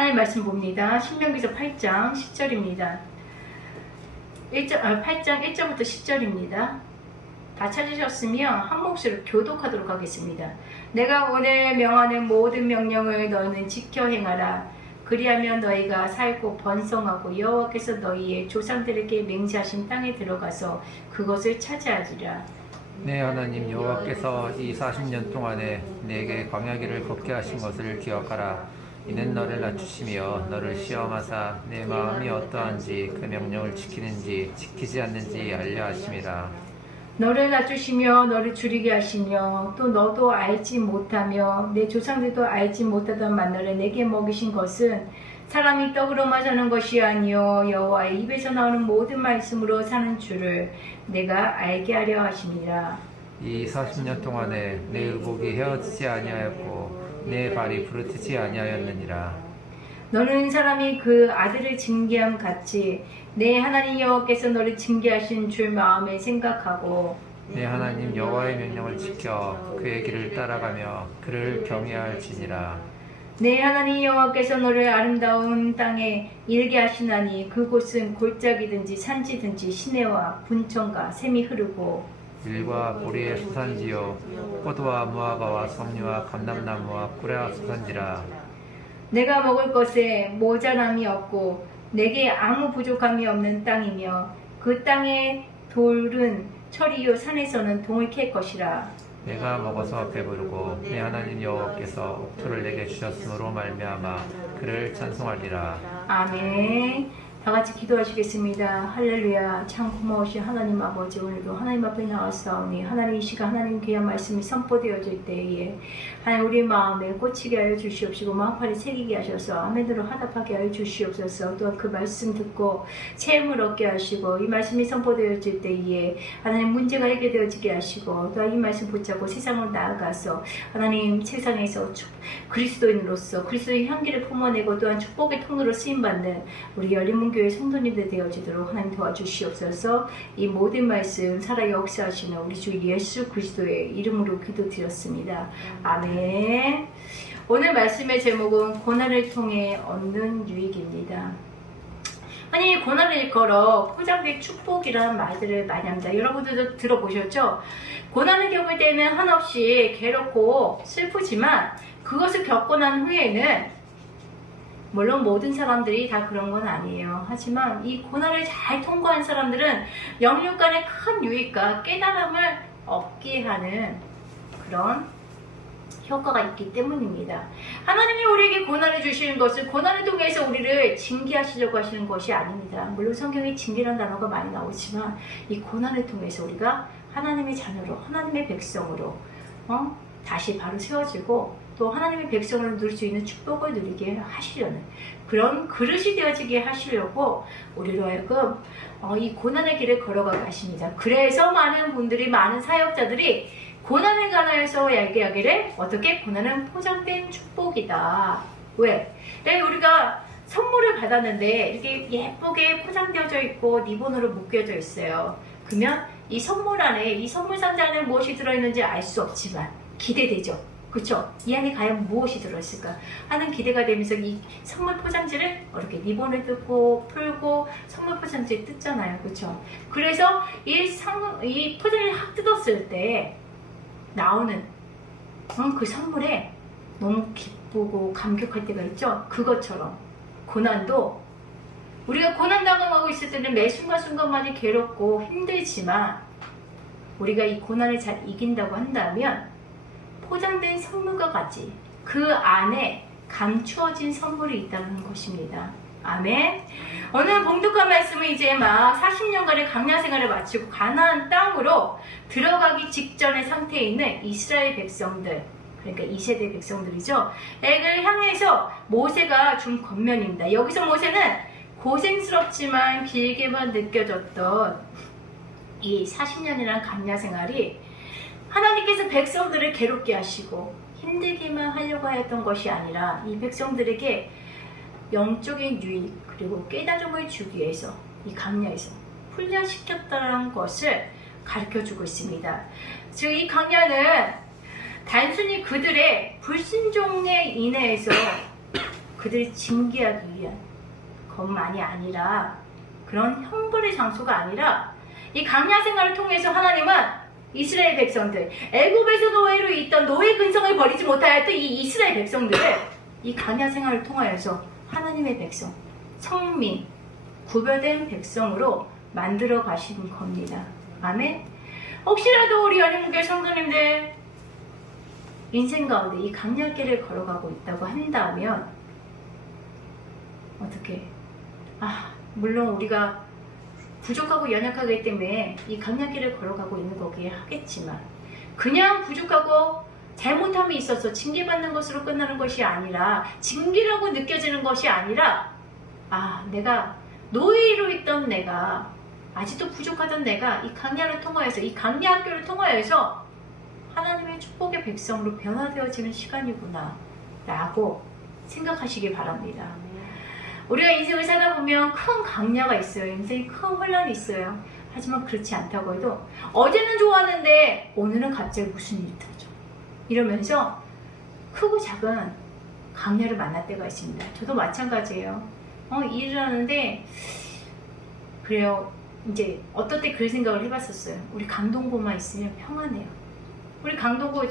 하나님 말씀 봅니다. 신명기서 8장 10절입니다. 8장 1절부터 10절입니다. 다 찾으셨으면 한 몫으로 교독하도록 하겠습니다. 내가 오늘 명하는 모든 명령을 너희는 지켜 행하라. 그리하면 너희가 살고 번성하고 여호와께서 너희의 조상들에게 맹세하신 땅에 들어가서 그것을 차지하리라. 내 하나님 여호와께서 이 40년 동안에 내게 광야길을 걷게 하신 것을 기억하라. 이는 너를 낮추시며 너를 시험하사 내 마음이 어떠한지 그 명령을 지키는지 지키지 않는지 알려 하심이라. 너를 낮추시며 너를 줄이게 하시며 또 너도 알지 못하며 내 조상들도 알지 못하던 만나를 내게 먹이신 것은 사람이 떡으로만 사는 것이 아니요 여호와의 입에서 나오는 모든 말씀으로 사는 줄을 내가 알게 하려 하심이라. 이 40년 동안에 내 의복이 헤어지지 아니하였고 내 발이 부르트지 아니하였느니라. 너는 사람이 그 아들을 징계함 같이 내 하나님 여호와께서 너를 징계하신 줄 마음에 생각하고 내 하나님 여호와의 명령을 지켜 그의 길을 따라가며 그를 경외할지니라. 내 하나님 여호와께서 너를 아름다운 땅에 일게 하시나니 그곳은 골짜기든지 산지든지 시내와 분천과 샘이 흐르고 밀과 보리의 수산지요 포도와 무화과와 석류와 감람나무와 꿀의 수산지라. 내가 먹을 것에 모자람이 없고 내게 아무 부족함이 없는 땅이며 그 땅의 돌은 철이요 산에서는 동을 캘 것이라. 내가 먹어서 배부르고 내 하나님 여호와께서 옥토를 내게 주셨으므로 말미암아 그를 찬송하리라. 아멘. 다 같이 기도하시겠습니다. 할렐루야. 참 고마우신 하나님 아버지, 오늘도 하나님 앞에 나왔사오니 하나님 이 시간 하나님 귀한 말씀이 선포되어질 때에 하나님 우리 마음에 꽂히게 하여 주시옵시고 마음판에 새기게 하셔서 아멘으로 화답하게 하여 주시옵소서. 또한 그 말씀 듣고 체험을 얻게 하시고 이 말씀이 선포되어질 때에 하나님 문제가 해결되어지게 하시고 또한 이 말씀 붙잡고 세상으로 나아가서 하나님 세상에서 그리스도인으로서 그리스도의 향기를 품어내고 또한 축복의 통로로 쓰임받는 우리 열린 교회 성도님들 되어지도록 하나님 도와주시옵소서. 이 모든 말씀 살아 역사하시는 우리 주 예수 그리스도의 이름으로 기도드렸습니다. 아멘. 오늘 말씀의 제목은 고난을 통해 얻는 유익입니다. 아니 고난을 일컬어 포장된 축복이라는 말들을 많이 합니다. 여러분들도 들어보셨죠? 고난을 겪을 때는 한없이 괴롭고 슬프지만 그것을 겪고 난 후에는 물론 모든 사람들이 다 그런 건 아니에요. 하지만 이 고난을 잘 통과한 사람들은 영육 간의 큰 유익과 깨달음을 얻게 하는 그런 효과가 있기 때문입니다. 하나님이 우리에게 고난을 주시는 것은 고난을 통해서 우리를 징계하시려고 하시는 것이 아닙니다. 물론 성경에 징계라는 단어가 많이 나오지만 이 고난을 통해서 우리가 하나님의 자녀로 하나님의 백성으로 다시 바로 세워지고 또 하나님의 백성을 누릴 수 있는 축복을 누리게 하시려는 그런 그릇이 되어지게 하시려고 우리로 하여금 이 고난의 길을 걸어가게 하십니다. 그래서 많은 분들이 많은 사역자들이 고난에 관하여서 이야기하기를 어떻게 고난은 포장된 축복이다. 왜? 우리가 선물을 받았는데 이렇게 예쁘게 포장되어져 있고 리본으로 묶여져 있어요. 그러면 이 선물 안에 이 선물 상자 안에 무엇이 들어있는지 알 수 없지만 기대되죠. 그쵸? 이 안에 과연 무엇이 들어있을까 하는 기대가 되면서 이 선물 포장지를 이렇게 리본을 뜯고 풀고 선물 포장지를 뜯잖아요. 그쵸? 그래서 이 포장지를 확 뜯었을 때 나오는 그 선물에 너무 기쁘고 감격할 때가 있죠? 그것처럼 고난도 우리가 고난 당하고 있을 때는 매 순간순간만이 괴롭고 힘들지만 우리가 이 고난을 잘 이긴다고 한다면 포장된 선물과 같이 그 안에 감추어진 선물이 있다는 것입니다. 아멘. 오늘 봉독한 말씀은 이제 막 40년간의 광야 생활을 마치고 가나안 땅으로 들어가기 직전의 상태에 있는 이스라엘 백성들, 그러니까 2세대 백성들이죠. 애를 향해서 모세가 준 권면입니다. 여기서 모세는 고생스럽지만 길게만 느껴졌던 이 40년이라는 광야 생활이 하나님께서 백성들을 괴롭게 하시고 힘들게만 하려고 하였던 것이 아니라 이 백성들에게 영적인 유익 그리고 깨달음을 주기 위해서 이 광야에서 훈련시켰다는 것을 가르쳐주고 있습니다. 즉 이 광야는 단순히 그들의 불순종에 인해서 그들이 징계하기 위한 것만이 아니라, 그런 형벌의 장소가 아니라, 이 광야 생활을 통해서 하나님은 이스라엘 백성들, 애굽에서 노예로 있던 노예 근성을 버리지 못하였던 이 이스라엘 백성들을 이 광야 생활을 통하여서 하나님의 백성, 성민, 구별된 백성으로 만들어 가신 겁니다. 아멘. 혹시라도 우리 연인국의 성도님들 인생 가운데 이 광야길을 걸어가고 있다고 한다면 어떻게? 물론 우리가 부족하고 연약하기 때문에 이 광야길을 걸어가고 있는 거기에 하겠지만, 그냥 부족하고 잘못함이 있어서 징계받는 것으로 끝나는 것이 아니라, 징계라고 느껴지는 것이 아니라, 내가 노예로 있던 내가, 아직도 부족하던 내가 이 광야를 통하여서, 이 광야 학교를 통하여서 하나님의 축복의 백성으로 변화되어지는 시간이구나 라고 생각하시기 바랍니다. 우리가 인생을 살다 보면 큰 광야가 있어요. 인생에 큰 혼란이 있어요. 하지만 그렇지 않다고 해도 어제는 좋았는데 오늘은 갑자기 무슨 일이 터져 이러면서 크고 작은 광야를 만날 때가 있습니다. 저도 마찬가지예요. 일을 하는데 그래요. 이제 어떨 때 그런 생각을 해봤었어요. 우리 강동구만 있으면 평안해요. 우리 강동구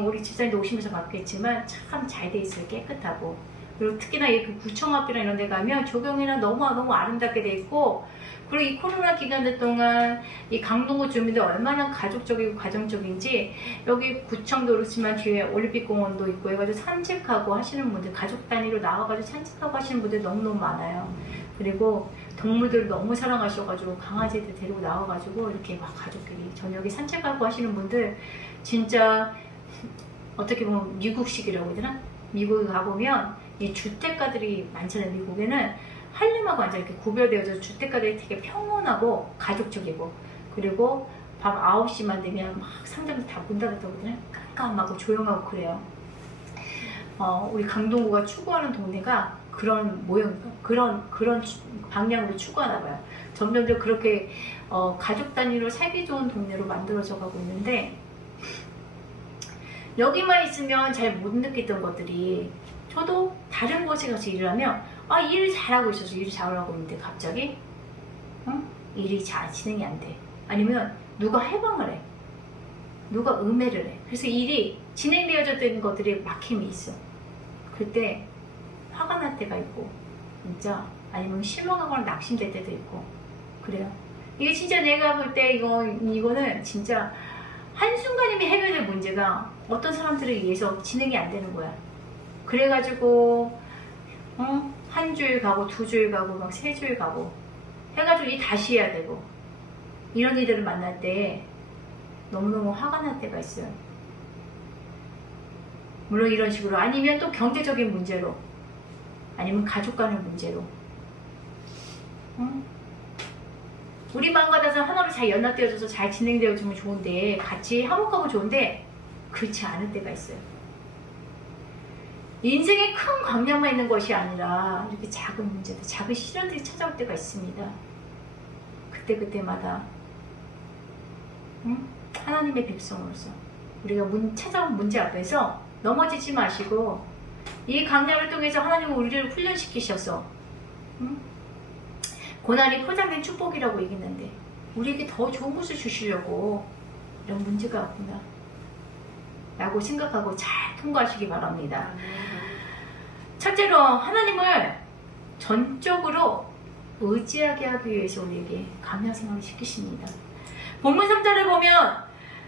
우리 집사님도 오시면서 봤겠지만 참 잘 돼 있어요. 깨끗하고. 그리고 특히나 그 구청 앞이나 이런 데 가면 조경이나 너무 아름답게 돼 있고, 그리고 이 코로나 기간 동안 이 강동구 주민들 얼마나 가족적이고 가정적인지, 여기 구청도 그렇지만 뒤에 올림픽공원도 있고 해가지고 산책하고 하시는 분들, 가족 단위로 나와가지고 산책하고 하시는 분들 너무너무 많아요. 그리고 동물들을 너무 사랑하셔가지고 강아지들 데리고 나와가지고 이렇게 막 가족끼리 저녁에 산책하고 하시는 분들, 진짜 어떻게 보면 미국식이라고 해야 되나? 미국에 가보면 이 주택가들이 많잖아요. 미국에는 할렘하고 완전 이렇게 구별되어서 주택가들이 되게 평온하고 가족적이고, 그리고 밤 9시만 되면 막 상점들 다 문 닫았다고 그러잖아요. 깜깜하고 조용하고 그래요. 우리 강동구가 추구하는 동네가 그런 모형, 그런 방향으로 추구하나 봐요. 점점 더 그렇게 가족 단위로 살기 좋은 동네로 만들어져 가고 있는데, 여기만 있으면 잘 못 느끼던 것들이, 저도 다른 곳에 가서 일을 하면 일을 잘하고 있어서 일을 잘하고 있는데 갑자기 일이 잘 진행이 안 돼. 아니면 누가 해방을 해. 누가 음해를 해. 그래서 일이 진행되어졌던 것들이 막힘이 있어. 그때 화가 날 때가 있고, 진짜, 아니면 실망하거나 낙심될 때도 있고 그래요. 이게 진짜 내가 볼 때 이거는 진짜 한순간이면 해결될 문제가 어떤 사람들에 의해서 진행이 안 되는 거야. 그래가지고 한 주일 가고 두 주일 가고 막 세 주일 가고 해가지고 일 다시 해야 되고, 이런 이들을 만날 때 너무너무 화가 날 때가 있어요. 물론 이런 식으로, 아니면 또 경제적인 문제로, 아니면 가족 간의 문제로, 우리 마음 같아서 하나로 잘 연합되어져서 잘 진행되어지면 좋은데, 같이 화목하고 좋은데 그렇지 않을 때가 있어요. 인생에 큰 광야만 있는 것이 아니라 이렇게 작은 문제들, 작은 시련들이 찾아올 때가 있습니다. 그때마다 하나님의 백성으로서 우리가 찾아온 문제 앞에서 넘어지지 마시고, 이 광야를 통해서 하나님은 우리를 훈련시키셔서 고난이 포장된 축복이라고 얘기했는데 우리에게 더 좋은 것을 주시려고 이런 문제가 왔구나 라고 생각하고 잘 통과하시기 바랍니다. 첫째로, 하나님을 전적으로 의지하게 하기 위해서 우리에게 광야 생활을 시키십니다. 본문 3절을 보면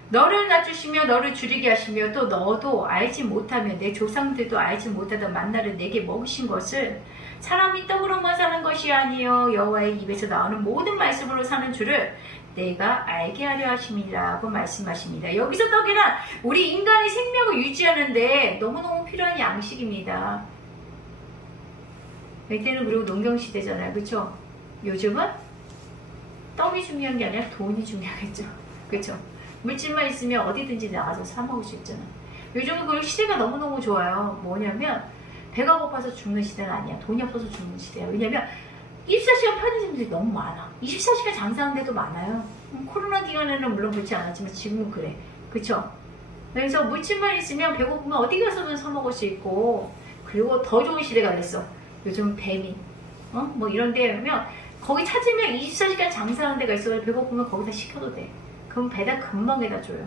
너를 낮추시며 너를 줄이게 하시며 또 너도 알지 못하며 내 조상들도 알지 못하던 만나를 내게 먹이신 것을 사람이 떡으로만 사는 것이 아니요 여호와의 입에서 나오는 모든 말씀으로 사는 줄을 내가 알게 하려 하심이라고 말씀하십니다. 여기서 떡이란 우리 인간의 생명을 유지하는데 너무너무 필요한 양식입니다. 이때는 그리고 농경시대잖아요. 그쵸? 요즘은 떡이 중요한 게 아니라 돈이 중요하겠죠. 그쵸? 물질만 있으면 어디든지 나가서 사 먹을 수 있잖아. 요즘은 그 시대가 너무너무 좋아요. 뭐냐면 배가 고파서 죽는 시대는 아니야. 돈이 없어서 죽는 시대야. 왜냐면 24시간 편의점들이 너무 많아. 24시간 장사하는 데도 많아요. 코로나 기간에는 물론 그렇지 않았지만 지금은 그래. 그쵸? 그래서 물질만 있으면 배고프면 어디 가서든 사 먹을 수 있고, 그리고 더 좋은 시대가 됐어. 요즘 배민, 뭐 이런 데 보면 거기 찾으면 24시간 장사하는 데가 있어요. 배고프면 거기다 시켜도 돼. 그럼 배달 금방 해다 줘요.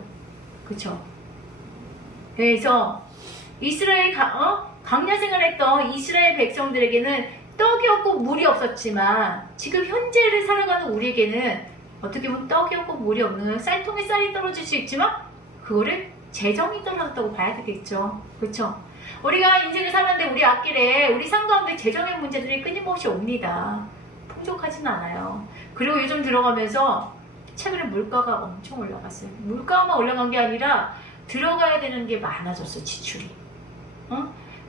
그쵸? 그래서 이스라엘 강야 생활했던 이스라엘 백성들에게는 떡이 없고 물이 없었지만 지금 현재를 살아가는 우리에게는 어떻게 보면 떡이 없고 물이 없는 쌀통에 쌀이 떨어질 수 있지만 그거를 재정이 떨어졌다고 봐야 되겠죠. 그렇죠? 우리가 인생을 사는데 우리 앞길에 우리 삶 가운데 재정의 문제들이 끊임없이 옵니다. 풍족하진 않아요. 그리고 요즘 들어가면서 최근에 물가가 엄청 올라갔어요. 물가만 올라간 게 아니라 들어가야 되는 게 많아졌어, 지출이.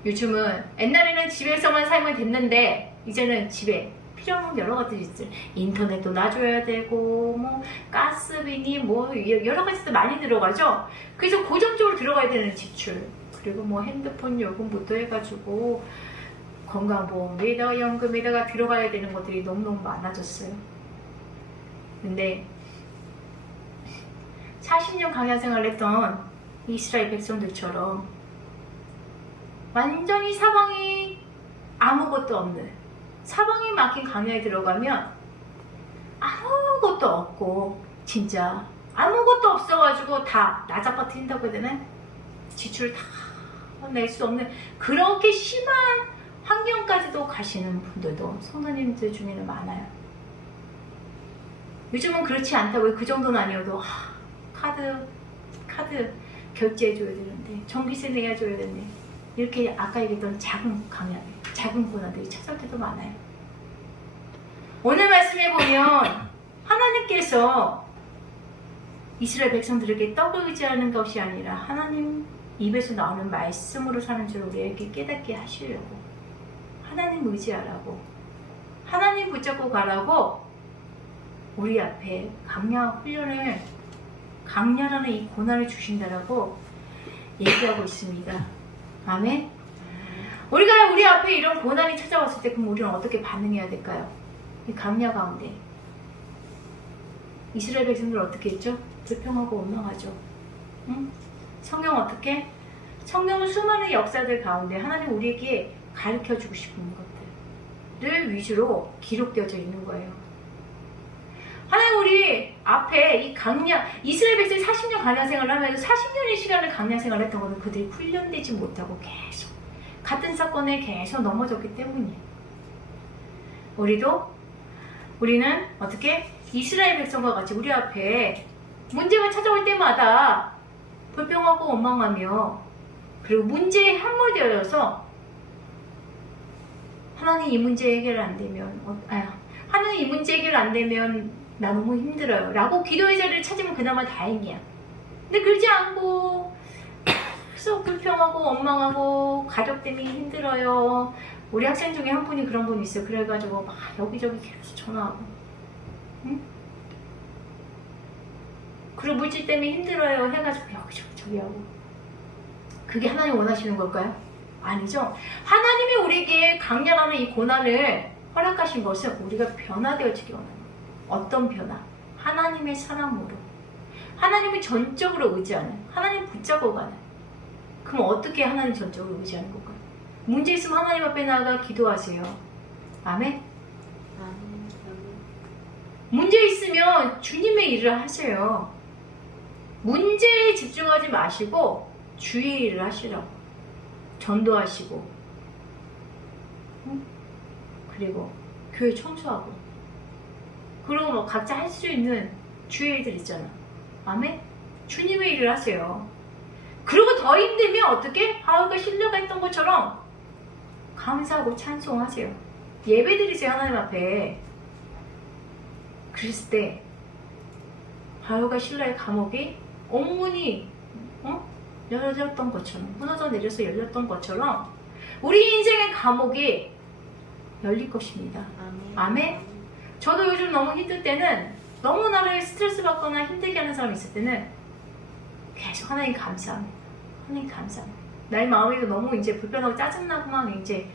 요즘은 옛날에는 집에서만 살면 됐는데 이제는 집에 필요한 여러 가지 있어요. 인터넷도 놔줘야 되고 뭐 가스비니 뭐 여러 가지도 많이 들어가죠. 그래서 고정적으로 들어가야 되는 지출, 그리고 뭐 핸드폰 요금부터 해가지고 건강보험에다가 연금에다가 들어가야 되는 것들이 너무너무 많아졌어요. 근데 40년 강야 생활을 했던 이스라엘 백성들처럼 완전히 사방이 아무것도 없는, 사방이 막힌 강야에 들어가면 아무것도 없고 진짜 아무것도 없어가지고 다 나자빠트 한다고 해야 되나? 지출 다 낼 수 없는 그렇게 심한 환경까지도 가시는 분들도 성도님들 중에는 많아요. 요즘은 그렇지 않다고요. 그 정도는 아니어도 카드 결제해줘야 되는데, 전기세 내야줘야 되는데, 이렇게 아까 얘기했던 작은 강약, 작은 고난들이 찾아올 때도 많아요. 오늘 말씀에 보면 하나님께서 이스라엘 백성들에게 떡을 의지하는 것이 아니라 하나님 입에서 나오는 말씀으로 사는 줄 우리에게 깨닫게 하시려고, 하나님 의지하라고, 하나님 붙잡고 가라고 우리 앞에 강야 훈련을, 강야라는 이 고난을 주신다라고 얘기하고 있습니다. 아멘. 우리가 우리 앞에 이런 고난이 찾아왔을 때 그럼 우리는 어떻게 반응해야 될까요? 이 강야 가운데 이스라엘 백성들 어떻게 했죠? 불평하고 원망하죠. 응? 성경 어떻게? 성경은 수많은 역사들 가운데 하나님 우리에게 가르쳐주고 싶은 것들을 위주로 기록되어져 있는 거예요. 하나님 우리 앞에 이 강야, 이스라엘 백성이 40년 강야 생활을 하면서 40년의 시간을 강야 생활을 했던 것은 그들이 훈련되지 못하고 계속 같은 사건에 계속 넘어졌기 때문이에요. 우리는 어떻게? 이스라엘 백성과 같이 우리 앞에 문제가 찾아올 때마다 불평하고 원망하며, 그리고 문제에 함몰되어서 하나님 이 문제 해결 안 되면 하나님 이 문제 해결 안 되면 나 너무 힘들어요 라고 기도의 자리를 찾으면 그나마 다행이야. 근데 그러지 않고 계속 불평하고 원망하고 가족 때문에 힘들어요. 우리 학생 중에 한 분이 그런 분이 있어요. 그래가지고 막 여기저기 계속 전화하고, 응? 그리고 물질 때문에 힘들어요 해가지고 여기저기 하고. 그게 하나님 원하시는 걸까요? 아니죠. 하나님이 우리에게 강렬하는 이 고난을 허락하신 것은 우리가 변화되어지기 원합니다. 어떤 변화? 하나님의 사랑으로, 하나님을 전적으로 의지하는, 하나님 붙잡고 가는. 그럼 어떻게 하나님 전적으로 의지하는 걸까요? 문제 있으면 하나님 앞에 나아가 기도하세요. 아멘? 문제 있으면 주님의 일을 하세요. 문제에 집중하지 마시고 주의 일을 하시라고. 전도하시고, 그리고 교회 청소하고, 그리고 뭐 각자 할 수 있는 주의 일들 있잖아. 아멘? 주님의 일을 하세요. 그리고 더 힘들면 어떻게? 바울과 신뢰가 했던 것처럼 감사하고 찬송하세요. 예배 드리세요. 하나님 앞에. 그랬을 때 바울과 신라의 감옥이 온문이 열렸던 것처럼, 무너져 내려서 열렸던 것처럼 우리 인생의 감옥이 열릴 것입니다. 아멘? 저도 요즘 너무 힘들 때는, 너무 나를 스트레스 받거나 힘들게 하는 사람이 있을 때는 계속 하나님 감사합니다. 하나님 감사합니다. 나의 마음이 너무 이제 불편하고 짜증나고 막 이제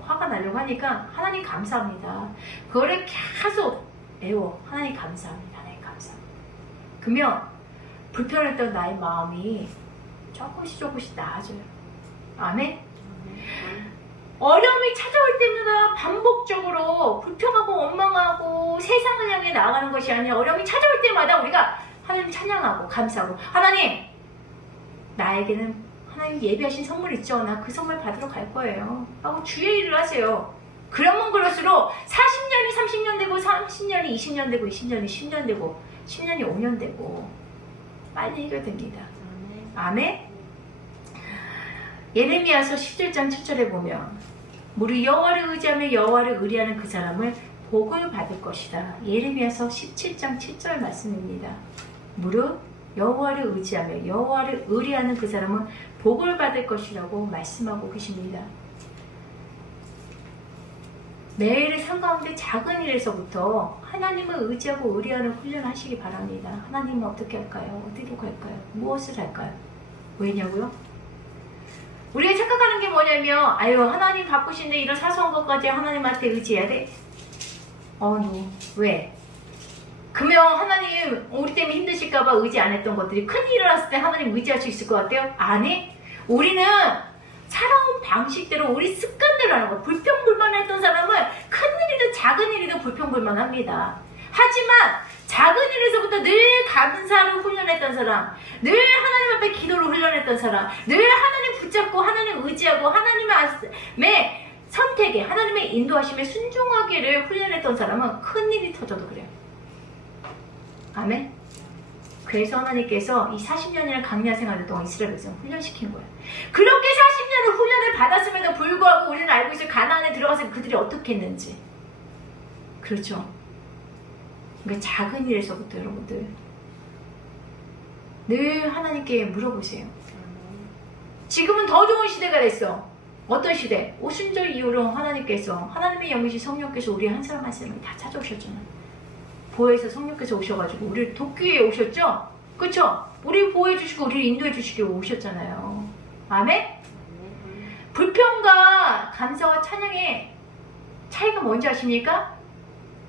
화가 나려고 하니까 하나님 감사합니다. 그거를 계속 외워. 하나님 감사합니다. 하나님 감사합니다. 그러면 불편했던 나의 마음이 조금씩 나아져요. 아멘? 어려움이 찾아올 때마다 반복적으로 불평하고 원망하고 세상을 향해 나아가는 것이 아니라 어려움이 찾아올 때마다 우리가 하나님 찬양하고 감사하고 하나님 나에게는 하나님 예비하신 선물 있죠. 나 그 선물 받으러 갈 거예요. 하고 주의 일을 하세요. 그러면 그럴수록 40년이 30년 되고 30년이 20년 되고 20년이 10년 되고 10년이 5년 되고 빨리 해결됩니다. 아멘? 예레미야서 17장 7절에 보면 무릇 여호와를 의지하며 여호와를 의뢰하는 그 사람을 복을 받을 것이다. 예레미야서 17장 7절 말씀입니다. 무릇 여호와를 의지하며 여호와를 의뢰하는 그 사람은 복을 받을 것이라고 말씀하고 계십니다. 매일의 삶 가운데 작은 일에서부터 하나님을 의지하고 의뢰하는 훈련을 하시기 바랍니다. 하나님은 어떻게 할까요? 어디로 갈까요? 무엇을 할까요? 왜냐고요? 우리가 착각하는 게 뭐냐면 아유 하나님 바쁘신데 이런 사소한 것까지 하나님한테 의지해야 돼? 왜? 그러면 하나님 우리 때문에 힘드실까봐 의지 안 했던 것들이 큰일이 일어났을 때 하나님 의지할 수 있을 것 같아요? 아니, 우리는 살아온 방식대로 우리 습관대로 하는 거예요. 불평불만했던 사람은 큰 일이든 작은 일이든 불평불만합니다. 하지만 작은 일에서부터 늘 감사를 훈련했던 사람, 늘 하나님 앞에 기도를 훈련했던 사람, 늘 하나님 붙잡고 하나님 의지하고 하나님의 선택에 하나님의 인도하심에 순종하기를 훈련했던 사람은 큰일이 터져도 그래요. 아멘? 그래서 하나님께서 이 40년이라는 강야 생활을 동안 이스라엘 백성을 훈련시킨 거예요. 그렇게 40년을 훈련을 받았음에도 불구하고 우리는 알고 있어요. 가나안에 들어가서 그들이 어떻게 했는지. 그렇죠? 그러니까 작은 일에서부터 여러분들 늘 하나님께 물어보세요. 지금은 더 좋은 시대가 됐어. 어떤 시대? 오순절 이후로 하나님께서 하나님의 영이신 성령께서 우리 한 사람 한 사람을 다 찾아오셨잖아요. 보혜에서 성령께서 오셔가지고 우리를 돕기 위해 오셨죠? 그쵸? 우리를 보호해 주시고 우리를 인도해 주시기 위해 오셨잖아요. 아멘? 불평과 감사와 찬양의 차이가 뭔지 아십니까?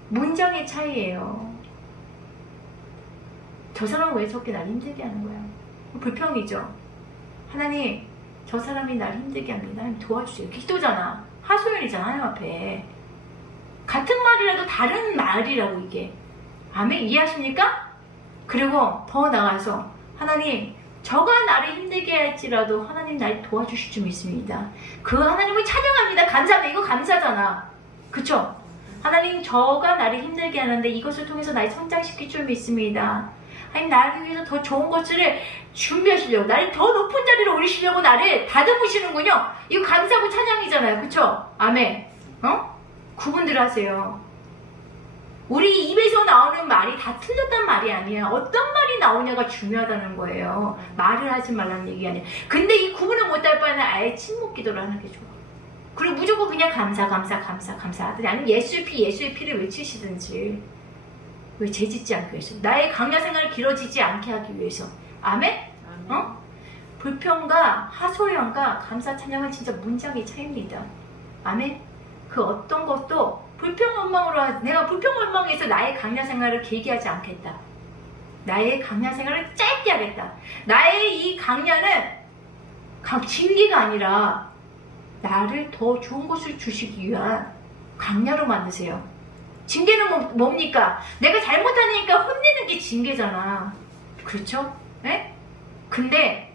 문장의 차이예요. 저 사람은 왜 저렇게 날 힘들게 하는 거야? 불평이죠. 하나님, 저 사람이 날 힘들게 합니다. 하나님 도와주세요. 기도잖아. 하소연이잖아. 하나님 앞에. 같은 말이라도 다른 말이라고 이게. 아멘? 이해하십니까? 그리고 더 나아가서 하나님, 저가 나를 힘들게 할지라도 하나님 날 도와주실 줄 믿습니다. 그 하나님을 찬양합니다. 감사합니다. 이거 감사잖아. 그쵸? 하나님, 저가 나를 힘들게 하는데 이것을 통해서 날 성장시킬 줄 믿습니다. 하나님, 나를 위해서 더 좋은 것들을 준비하시려고, 나를 더 높은 자리로 올리시려고 나를 다듬으시는군요. 이거 감사하고 찬양이잖아요. 그쵸? 아멘. 구분들 하세요. 우리 입에서 나오는 말이 다 틀렸단 말이 아니야. 어떤 말이 나오냐가 중요하다는 거예요. 말을 하지 말라는 얘기 아니야. 근데 이 구분을 못할 바에는 아예 침묵 기도를 하는 게 좋아. 그리고 무조건 그냥 감사 하더니 아니면 예수의 피를 외치시든지. 왜 죄짓지 않기 위해서, 나의 강야 생활이 길어지지 않게 하기 위해서. 아멘? 불평과 하소연과 감사 찬양은 진짜 문장의 차이입니다. 아멘? 그 어떤 것도 불평 원망으로, 내가 불평 원망해서 나의 강야 생활을 길게 하지 않겠다. 나의 강야 생활을 짧게 하겠다. 나의 이 강야는 징계가 아니라 나를 더 좋은 것을 주시기 위한 강야로 만드세요. 징계는 뭡니까? 내가 잘못하니까 혼내는 게 징계잖아. 그렇죠? 네? 근데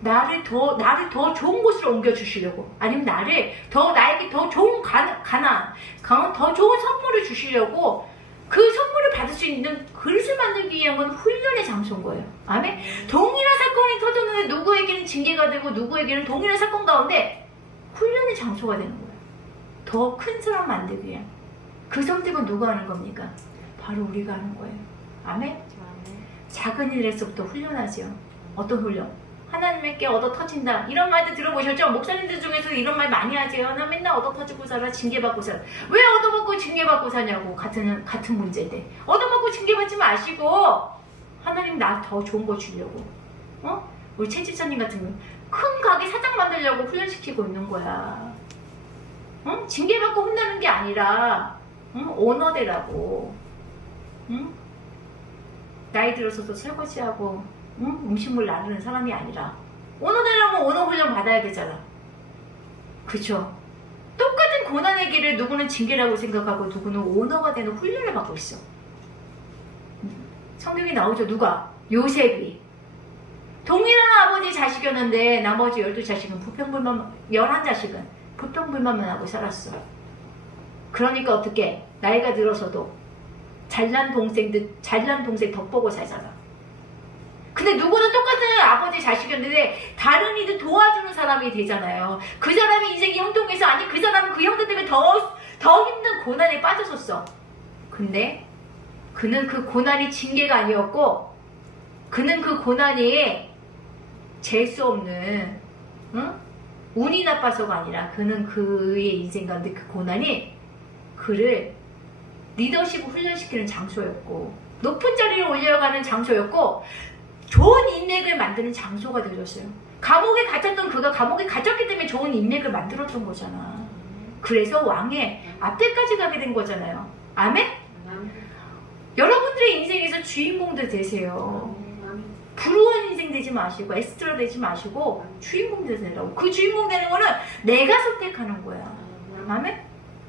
나를 더 좋은 곳으로 옮겨주시려고, 아니면 나에게 더 좋은 더 좋은 선물을 주시려고, 그 선물을 받을 수 있는 그릇을 만들기 위한 건 훈련의 장소인 거예요. 아멘? 동일한 사건이 터졌는데 누구에게는 징계가 되고 누구에게는 동일한 사건 가운데 훈련의 장소가 되는 거예요. 더 큰 사람 만들기 위한. 그 선택은 누가 하는 겁니까? 바로 우리가 하는 거예요. 아멘? 작은 일에서부터 훈련하죠. 어떤 훈련? 하나님께 얻어 터진다. 이런 말도 들어보셨죠? 목사님들 중에서 이런 말 많이 하지. 나 맨날 얻어 터지고 살아. 징계받고 살아. 왜 얻어먹고 징계받고 사냐고. 같은 문제인데. 얻어먹고 징계받지 마시고 하나님 나 더 좋은 거 주려고. 우리 최 집사님 같은 경우 큰 가게 사장 만들려고 훈련시키고 있는 거야. 징계받고 혼나는 게 아니라 오너되라고. 나이 들어서도 설거지하고 음식물 나르는 사람이 아니라 오너 되려면 오너 훈련 받아야 되잖아. 그쵸? 똑같은 고난의 길을 누구는 징계라고 생각하고 누구는 오너가 되는 훈련을 받고 있어. 성경에 나오죠. 누가? 요셉이. 동일한 아버지 자식이었는데 나머지 12자식은 부평불만, 11자식은 부평불만만 하고 살았어. 그러니까 어떻게? 나이가 들어서도 잘난 동생 덕보고 살잖아. 근데 누구는 똑같은 아버지 자식이었는데 다른 이들 도와주는 사람이 되잖아요. 그 사람이 인생이 형통해서, 아니 그 사람은 그 형들 때문에 더 힘든 고난에 빠졌었어. 근데 그는 그 고난이 징계가 아니었고, 그는 그 고난이 잴 수 없는, 응? 운이 나빠서가 아니라 그는 그의 인생 가운데 그 고난이 그를 리더십을 훈련시키는 장소였고, 높은 자리를 올려가는 장소였고, 좋은 인맥을 만드는 장소가 되어줬어요. 감옥에 갇혔던 그가 감옥에 갇혔기 때문에 좋은 인맥을 만들었던 거잖아. 그래서 왕의 앞에까지 가게 된 거잖아요. 아멘? 여러분들의 인생에서 주인공들 되세요. 부러운 인생 되지 마시고 엑스트라 되지 마시고 주인공 되세요. 그 주인공 되는 거는 내가 선택하는 거야. 아멘?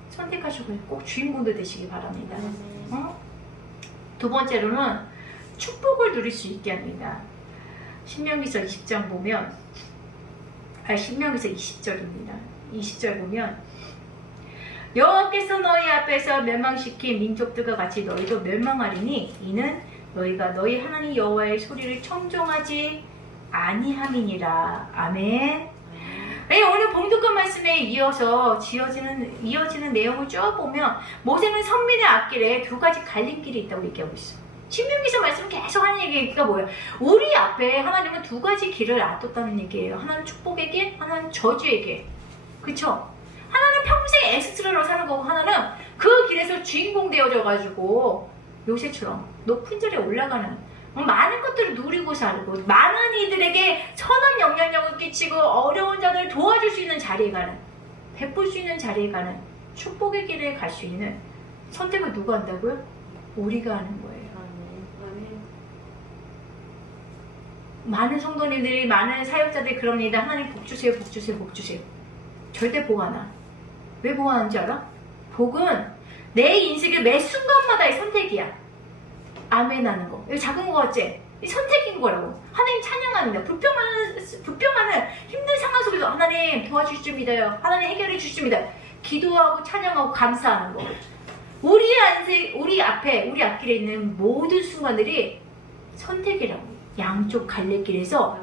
선택하시고 꼭 주인공들 되시기 바랍니다. 두 번째로는 축복을 누릴 수 있게 합니다. 신명기서 20장 보면, 신명기서 20절입니다. 20절 보면, 여호와께서 너희 앞에서 멸망시킨 민족들과 같이 너희도 멸망하리니 이는 너희가 너희 하나님 여호와의 소리를 청종하지 아니함이니라. 아멘. 네, 오늘 봉독한 말씀에 이어서 이어지는 내용을 쭉 보면 모세는 선민의 앞길에 두 가지 갈림길이 있다고 얘기하고 있어. 신명기서 말씀 계속 하는 얘기가 뭐예요? 우리 앞에 하나님은 두 가지 길을 놔뒀다는 얘기예요. 하나는 축복의 길, 하나는 저주의 길. 그쵸? 하나는 평생 엑스트라로 사는 거고, 하나는 그 길에서 주인공 되어져가지고 요새처럼 높은 자리에 올라가는, 많은 것들을 누리고 살고 많은 이들에게 선한 영향력을 끼치고 어려운 자들을 도와줄 수 있는 자리에 가는, 베풀 수 있는 자리에 가는 축복의 길에 갈 수 있는 선택을 누가 한다고요? 우리가 하는 거예요. 많은 성도님들이, 많은 사역자들이 그럽니다. 하나님 복 주세요, 복 주세요, 복 주세요. 절대 복 안 와. 왜 복 안 하는 줄 알아? 복은 내 인생의 매 순간마다의 선택이야. 아멘 하는 거. 이거 작은 거 같지? 이 선택인 거라고. 하나님 찬양합니다. 불평하는 힘든 상황 속에서 하나님 도와주실 줄 믿어요. 하나님 해결해 주실 줄 믿어요. 기도하고 찬양하고 감사하는 거. 우리 앞길에 있는 모든 순간들이 선택이라고. 양쪽 갈래길에서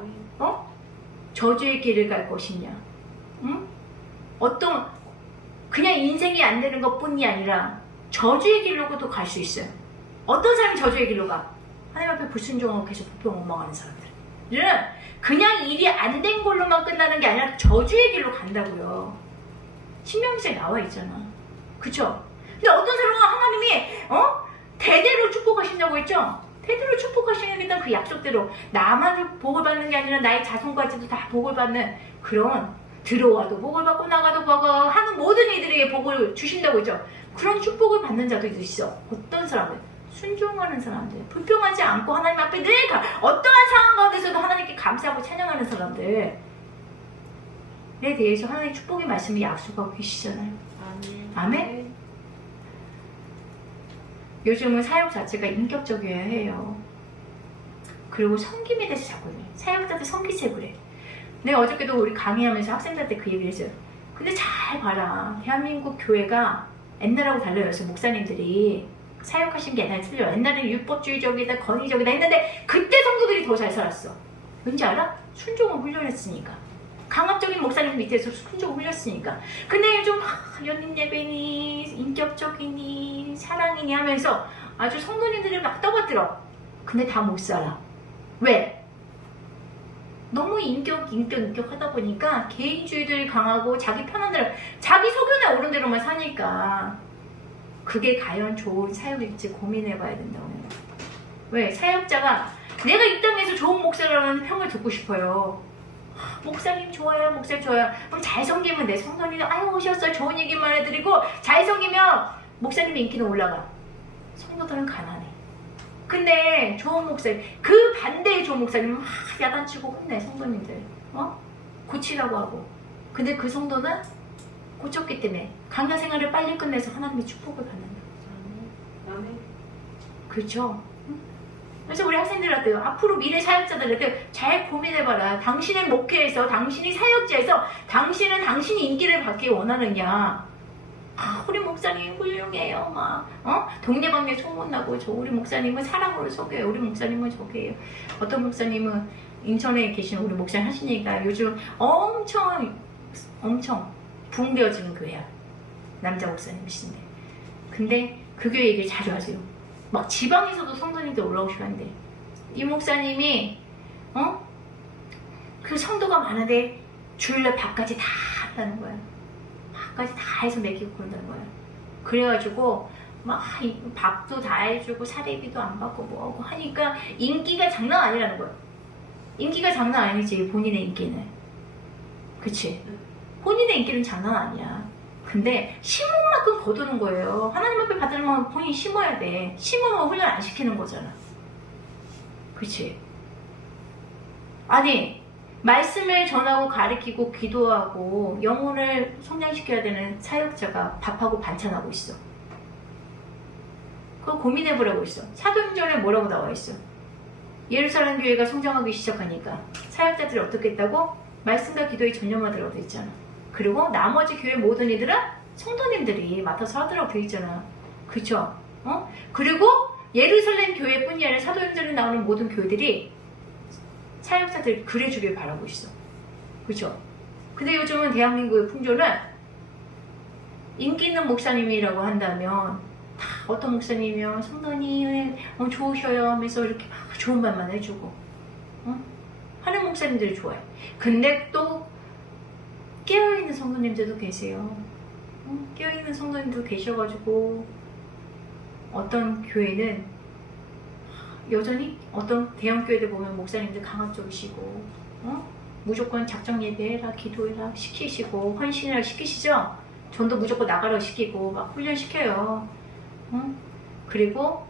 저주의 길을 갈 것이냐, 어떤 그냥 인생이 안 되는 것뿐이 아니라 저주의 길로도 갈 수 있어요. 어떤 사람이 저주의 길로 가? 하나님 앞에 불순종하고 계속 불평 원망하는 사람들은 그냥 일이 안 된 걸로만 끝나는 게 아니라 저주의 길로 간다고요. 신명기서에 나와 있잖아. 그쵸? 근데 어떤 사람은 하나님이 대대로 축복하신다고 했죠? 대대로 축복하시는 그 약속대로 나만 복을 받는 게 아니라 나의 자손까지도 다 복을 받는 그런, 들어와도 복을 받고 나가도 복을 하는 모든 이들에게 복을 주신다고 했죠. 그런 축복을 받는 자도 있어. 어떤 사람들? 순종하는 사람들, 불평하지 않고 하나님 앞에 늘 어떠한 상황 가운데서도 하나님께 감사하고 찬양하는 사람들에 대해서 하나님의 축복의 말씀이 약속하고 계시잖아요. 아멘? 요즘은 사역 자체가 인격적이어야 해요. 그리고 섬김에 대해서 자꾸 해. 사역자들 섬기세요 그래. 내가 어저께도 우리 강의하면서 학생들한테 그 얘기를 했어요. 근데 잘 봐라. 대한민국 교회가 옛날하고 달라요. 그래서 목사님들이 사역하신 게 옛날에 틀려요. 옛날에는 율법주의적이다, 권위적이다 했는데 그때 성도들이 더 잘 살았어. 왠지 알아? 순종을 훈련했으니까. 강압적인 목사님 밑에서 순종을 훈련했으니까. 근데 요즘 연인 예배니, 인격적이니, 사랑이니 하면서 아주 성도님들을 막 떠받들어. 근데 다 못 살아. 왜? 너무 인격 하다 보니까 개인주의들 강하고 자기 편한 대로, 자기 소견에 오른 대로만 사니까 그게 과연 좋은 사역일지 고민해봐야 된다고 해요. 왜? 사역자가 내가 이 땅에서 좋은 목사라는 평을 듣고 싶어요. 목사님 좋아요, 목사님 좋아요. 그럼 잘 섬기면 내 성도님이 아유 오셨어요 좋은 얘기만 해드리고 잘 섬기면 목사님의 인기는 올라가. 성도들은 가난해. 근데 좋은 목사님, 그 반대의 좋은 목사님은 야단치고 혼내 성도님들, 고치라고 하고. 근데 그 성도는 고쳤기 때문에 강단 생활을 빨리 끝내서 하나님의 축복을 받는다. 아멘. 그렇죠? 그래서 우리 학생들한테 앞으로 미래 사역자들한테 잘 고민해봐라. 당신의 목회에서, 당신이 사역자에서 당신은 당신이 인기를 받기 원하느냐. 우리 목사님 훌륭해요. 동네방네 소문나고, 우리 목사님은 사랑으로 소개해요. 우리 목사님은 저게요. 어떤 목사님은 인천에 계신 우리 목사님 하시니까 요즘 엄청 부흥되어지는 교회야. 남자 목사님이신데. 근데 그 교회 얘기를 자주 하세요. 막 지방에서도 성도님들 올라오시고 하는데, 이 목사님이 그 성도가 많은데 주일날 밥까지 다 한다는 거야. 밥까지 다 해서 먹이고 그런다는 거야. 그래가지고 막 밥도 다 해주고 사례비도 안 받고 뭐하고 하니까 인기가 장난 아니라는 거야. 인기가 장난 아니지, 본인의 인기는. 그치? 본인의 인기는 장난 아니야. 근데 심은 만큼 거두는 거예요. 하나님 앞에 받으려면 본인이 심어야 돼. 심으면 훈련 안 시키는 거잖아. 그치? 아니, 말씀을 전하고 가르치고 기도하고 영혼을 성장시켜야 되는 사역자가 밥하고 반찬하고 있어. 그거 고민해보라고 있어. 사도행전에 뭐라고 나와 있어? 예루살렘 교회가 성장하기 시작하니까 사역자들이 어떻게 했다고? 말씀과 기도에 전념하더라고 돼 있잖아. 그리고 나머지 교회 모든 이들은 성도님들이 맡아서 하더라고 돼 있잖아. 그쵸? 그리고 예루살렘 교회뿐이 아니라 사도행전에 나오는 모든 교회들이 사역자들 그래주길 바라고 있어. 그쵸? 근데 요즘은 대한민국의 풍조는 인기 있는 목사님이라고 한다면 다 어떤 목사님이면 성도님 좋으셔요 하면서 이렇게 막 좋은 말만 해주고 하는 목사님들이 좋아해. 근데 또 깨어있는 성도님들도 계세요. 깨어있는 성도님도 계셔가지고 어떤 교회는 여전히 어떤 대형교회들 보면 목사님들 강압적이시고 무조건 작정 예배해라 기도해라 시키시고 헌신해라 시키시죠. 전도 무조건 나가라 시키고 막 훈련시켜요. 그리고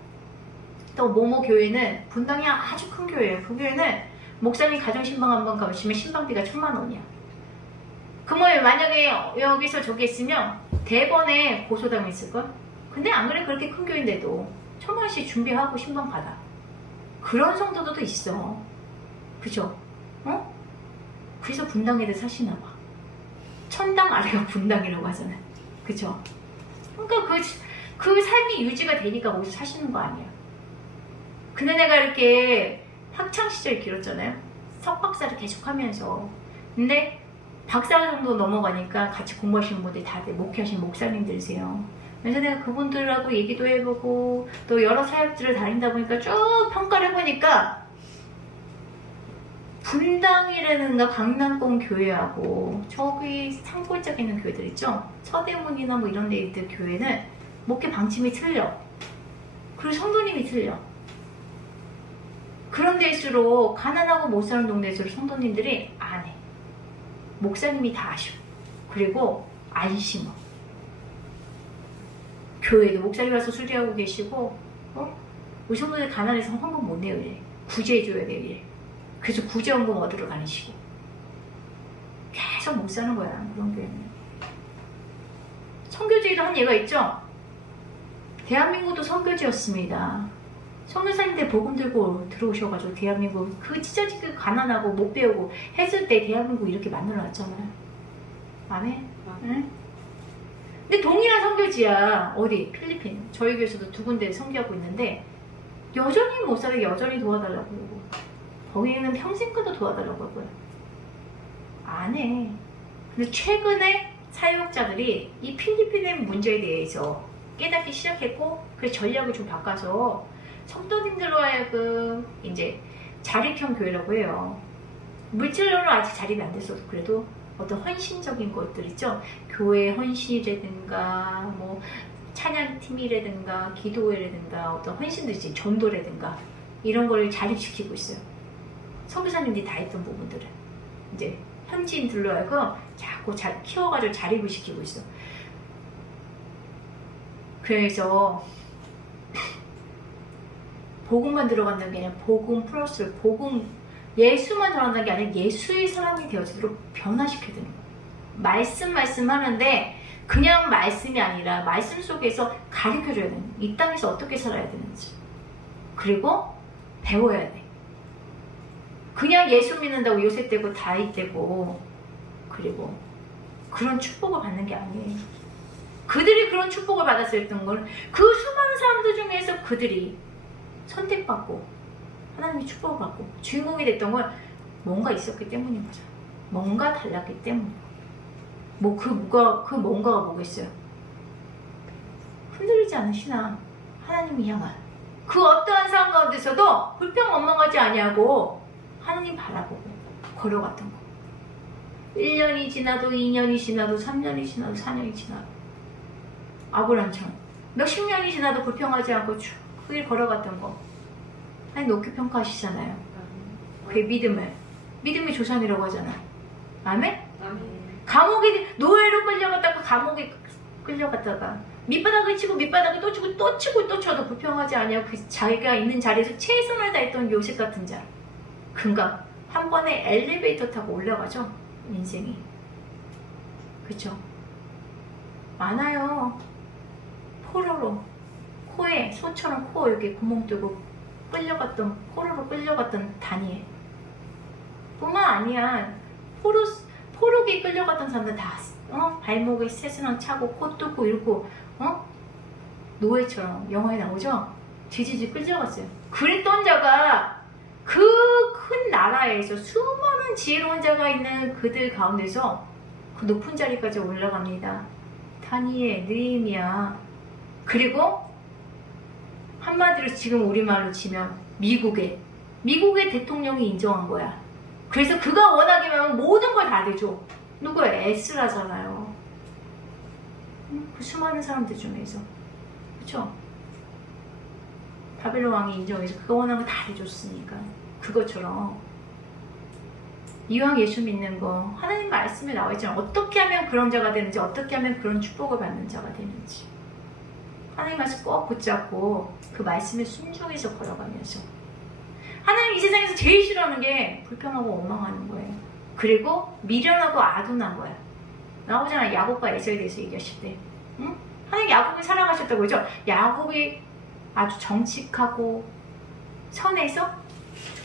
또 모모 교회는 분당이 아주 큰 교회예요. 그 교회는 목사님 가정신방 한번 가보시면 신방비가 1,000,000원이야. 그러면 만약에 여기서 저기 있으면 대번에 고소당했을걸? 근데 안 그래 그렇게 큰 교회인데도 1,000,000원씩 준비하고 신방 받아. 그런 성도들도 있어. 그죠? 그래서 분당에들 사시나봐. 천당 아래가 분당이라고 하잖아. 그죠? 그러니까 그 삶이 유지가 되니까 거기서 사시는 거 아니야. 근데 내가 이렇게 학창시절이 길었잖아요. 석박사를 계속 하면서. 근데 박사 정도 넘어가니까 같이 공부하시는 분들이 다들 목회하신 목사님들이세요. 그래서 내가 그분들하고 얘기도 해보고 또 여러 사역들을 다닌다 보니까 쭉 평가를 해보니까 분당이라든가 강남권 교회하고 저기 산골짜기 있는 교회들 있죠? 서대문이나 뭐 이런 데 있는 교회는 목회 방침이 틀려. 그리고 성도님이 틀려. 그런 데일수록 가난하고 못 사는 동네일수록 성도님들이 안 해. 목사님이 다 아셔. 그리고 안 심어. 교회도 목사님 와서 수리하고 계시고 우리 성도들 가난해서 헌금 못 내요 이래. 구제해줘야 돼 이래. 그래서 구제헌금 얻으러 다니시고 계속 못 사는 거야 그런 교회는. 선교지에도 한 예가 있죠. 대한민국도 선교지였습니다. 선교사님들 복음 들고 들어오셔가지고 대한민국 그 찢어지게 가난하고 못 배우고 했을 때 대한민국 이렇게 만들어놨잖아요. 아멘? 응? 근데 동일한 선교지야. 어디? 필리핀. 저희 교회에서도 2군데 선교하고 있는데 여전히 못 살게 여전히 도와달라고 그러고 거기는 평생까지 도와달라고 하고요. 안 해. 근데 최근에 사역자들이 이 필리핀의 문제에 대해서 깨닫기 시작했고 그래서 전략을 좀 바꿔서 성도님들로 하여금 이제 자립형 교회라고 해요. 물질로는 아직 자립이 안 됐어도 그래도 어떤 헌신적인 것들 있죠. 교회 헌신이라든가 뭐 찬양팀이라든가 기도회라든가 어떤 헌신들이지 전도라든가 이런 걸 자립시키고 있어요. 선교사님들이 다 했던 부분들을 이제 현지인들로 하여금 자꾸 키워가지고 자립을 시키고 있어. 그래서 복음만 들어간다는 게 아니라 복음 플러스 복음 예수만 전한다는 게 아니라 예수의 사람이 되어지도록 변화시켜야 되는 거예요. 말씀 하는데 그냥 말씀이 아니라 말씀 속에서 가르쳐줘야 돼. 이 땅에서 어떻게 살아야 되는지. 그리고 배워야 돼. 그냥 예수 믿는다고 요셉 되고 다윗 되고 그리고 그런 축복을 받는 게 아니에요. 그들이 그런 축복을 받았었던 건 그 수많은 사람들 중에서 그들이 선택받고 하나님의 축복을 받고 주인공이 됐던 건 뭔가 있었기 때문인 거죠. 뭔가 달랐기 때문에. 그 뭔가가 뭐겠어요? 흔들리지 않으시나 하나님을 향한 그 어떠한 상황 가운데서도 불평원망하지 아니하고 하나님 바라보고 걸어갔던 거. 1년이 지나도 2년이 지나도 3년이 지나도 4년이 지나도 아브라함처럼 몇십 년이 지나도 불평하지 않고 쭉 그 길 걸어갔던 거. 하나님 높게 평가하시잖아요. 그게 믿음의 조상이라고 하잖아. 아멘? 감옥에 노예로 끌려갔다가 감옥에 끌려갔다가 밑바닥을 치고 밑바닥을 또 치고 또 치고 또 쳐도 불평하지 아니하고 그 자기가 있는 자리에서 최선을 다했던 요셉 같은 자. 그러니까 한 번에 엘리베이터 타고 올라가죠. 인생이. 그쵸? 많아요. 포로로 코에 소처럼 코 이렇게 구멍 뚫고 포로로 끌려갔던 다니엘 뿐만 아니야. 포로기에 끌려갔던 사람들 다 발목에 쇠스랑 차고 코 뚫고 이러고 노예처럼 영화에 나오죠? 지지직 끌려갔어요. 그랬던 자가 그 큰 나라에서 수많은 지혜로운 자가 있는 그들 가운데서 그 높은 자리까지 올라갑니다. 다니엘, 느헤미야. 그리고 한마디로 지금 우리말로 치면 미국의 대통령이 인정한 거야. 그래서 그가 원하기만 모든 걸 다 되죠. 누구야? 에스라잖아요. 그 수많은 사람들 중에서. 그쵸? 바벨론 왕이 인정해서 그가 원하는 거 다 해줬으니까. 그것처럼 이왕 예수 믿는 거 하나님 말씀에 나와 있잖아요. 어떻게 하면 그런 자가 되는지, 어떻게 하면 그런 축복을 받는 자가 되는지. 하나님 말씀 꼭 붙잡고 그 말씀에 순종해서 걸어가면서 하나님 이 세상에서 제일 싫어하는 게 불평하고 원망하는 거예요. 그리고 미련하고 아둔한 거야. 나오잖아. 야곱과 에서에 대해서 얘기하실 때. 응? 하나님 야곱을 사랑하셨다고 그러죠? 야곱이 아주 정직하고 선해서?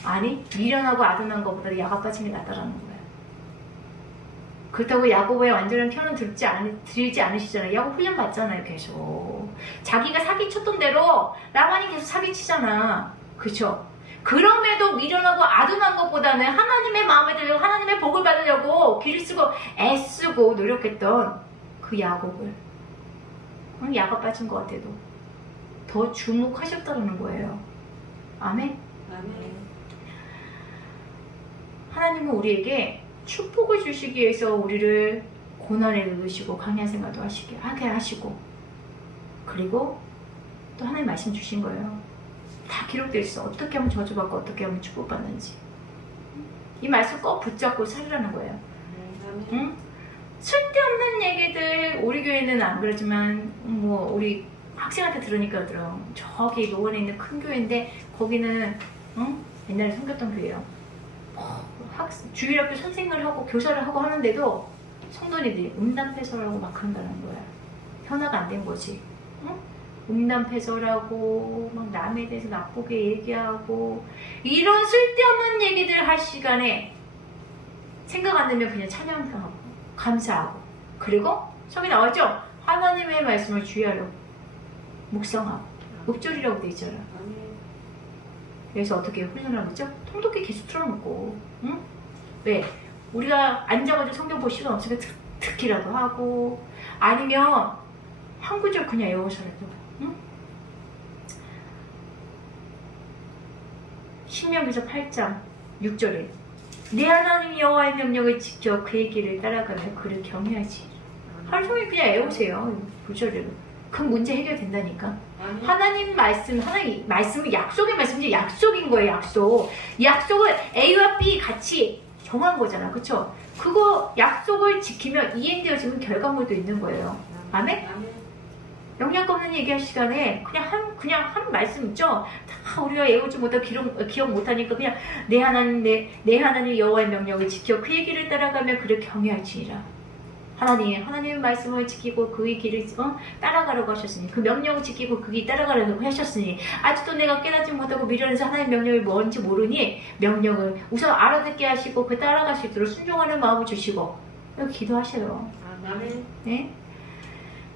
아니, 미련하고 아둔한 것보다 야곱 빠진 게 낫다라는 거야. 그렇다고 야곱의 완전한 편은 들지 않으시잖아요. 야곱 훈련 받잖아요. 계속. 자기가 사기쳤던 대로 라반이 계속 사기치잖아. 그쵸? 그럼에도 미련하고 아둔한 것보다는 하나님의 마음에 들려고 하나님의 복을 받으려고 길을 쓰고 애쓰고 노력했던 그 야곱을 야곱 빠진 것 같아도 더 주목하셨다는 거예요. 아멘? 아멘. 하나님은 우리에게 축복을 주시기 위해서 우리를 고난에 넣으시고 강한 생활도 하게 하시고 그리고 또 하나님 말씀 주신 거예요. 다 기록되어 있어. 어떻게 하면 저주받고 어떻게 하면 축복받는지. 이 말씀 꼭 붙잡고 살으라는 거예요. 응? 쓸데없는 얘기들 우리 교회는 안 그러지만 우리 학생한테 들으니까 들어. 저기 노원에 있는 큰 교회인데 거기는 옛날에 섬겼던 교회예요. 주일학교 선생을 하고 교사를 하고 하는데도 성도님들이 음담패설하고 막 그런다는 거야. 현아가 안 된 거지. 응? 음담패설하고 막 남에 대해서 나쁘게 얘기하고 이런 쓸데없는 얘기들 할 시간에 생각 안 나면 그냥 찬양하고 감사하고 그리고 저기 나왔죠? 하나님의 말씀을 주의하려 묵상하고 묵절이라고 돼 있잖아. 그래서 어떻게 훈련하고 있죠? 통독기 계속 틀어놓고 응? 왜? 우리가 앉아가지고 성경 볼 시간 없으니까 듣기라도 하고 아니면 한 구절 그냥 외워서라도 응? 신명기서 8장 6절에 내 하나님 여호와의 명령을 지켜 그의 길을 따라가며 그를 경외하지. 하루 종일 그냥 외우세요. 구절을. 그럼 문제 해결된다니까. 하나님 말씀은 약속의 말씀이지 약속인 거예요. 약속을 A와 B 같이 정한 거잖아. 그쵸? 그거 약속을 지키면 이행되어지는 결과물도 있는 거예요. 아멘? 영양 없는 얘기할 시간에 그냥 한 말씀 있죠? 다 우리가 외우지 못하고 기억 못하니까 그냥 내 하나님 여호와의 명령을 지켜 그 얘기를 따라가며 그를 경외할지니라. 하나님의 말씀을 지키고 그의 길을 따라가려고 하셨으니 그 명령을 지키고 그의 따라가려고 하셨으니 아직도 내가 깨닫지 못하고 미련해서 하나님의 명령이 뭔지 모르니 명령을 우선 알아듣게 하시고 그 따라갈 수 있도록 순종하는 마음을 주시고 기도하셔요. 네?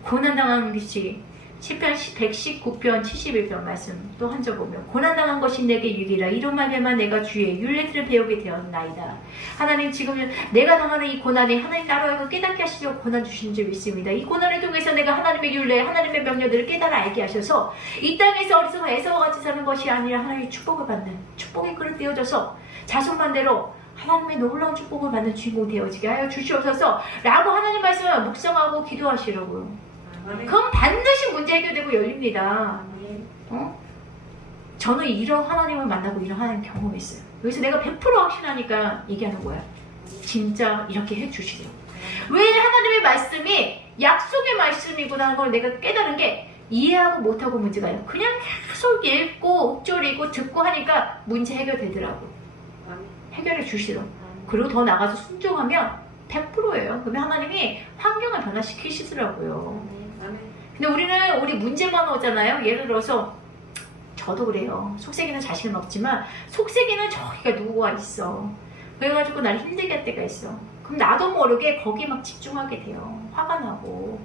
고난당한 것이 시편 119편 71편 말씀 또 한 절 보면 고난당한 것이 내게 유익이라 이로 말미암아 내가 주의 율례들을 배우게 되었나이다. 하나님 지금 내가 당하는 이 고난이 하나님 따라하고 깨닫게 하시려고 고난 주신 줄 믿습니다. 이 고난을 통해서 내가 하나님의 율례 하나님의 명령들을 깨달아 알게 하셔서 이 땅에서 어리석은 에서와 같이 사는 것이 아니라 하나님의 축복을 받는 축복의 그릇 되어져서 자손만대로 하나님의 놀라운 축복을 받는 주인공 되어지게 하여 주시옵소서 라고 하나님 말씀을 묵상하고 기도하시려고요. 그럼 반드시 문제 해결되고 열립니다. 저는 이런 하나님을 만나고 이런 하나님 경험했어요. 여기서 내가 100% 확신하니까 얘기하는 거야. 진짜 이렇게 해주시더라고. 왜 하나님의 말씀이 약속의 말씀이구나 하는 걸 내가 깨달은 게 이해하고 못하고 문제가 아니라 그냥 계속 읽고 읊조리고 듣고 하니까 문제 해결되더라고. 해결해 주시더라고. 그리고 더 나가서 순종하면 100%예요. 그러면 하나님이 환경을 변화시키시더라고요. 근데 우리 문제만 오잖아요. 예를 들어서 저도 그래요. 속세기는 자신은 없지만 속세기는 저기가 누구가 있어. 그래가지고 날 힘들게 할 때가 있어. 그럼 나도 모르게 거기에 막 집중하게 돼요. 화가 나고.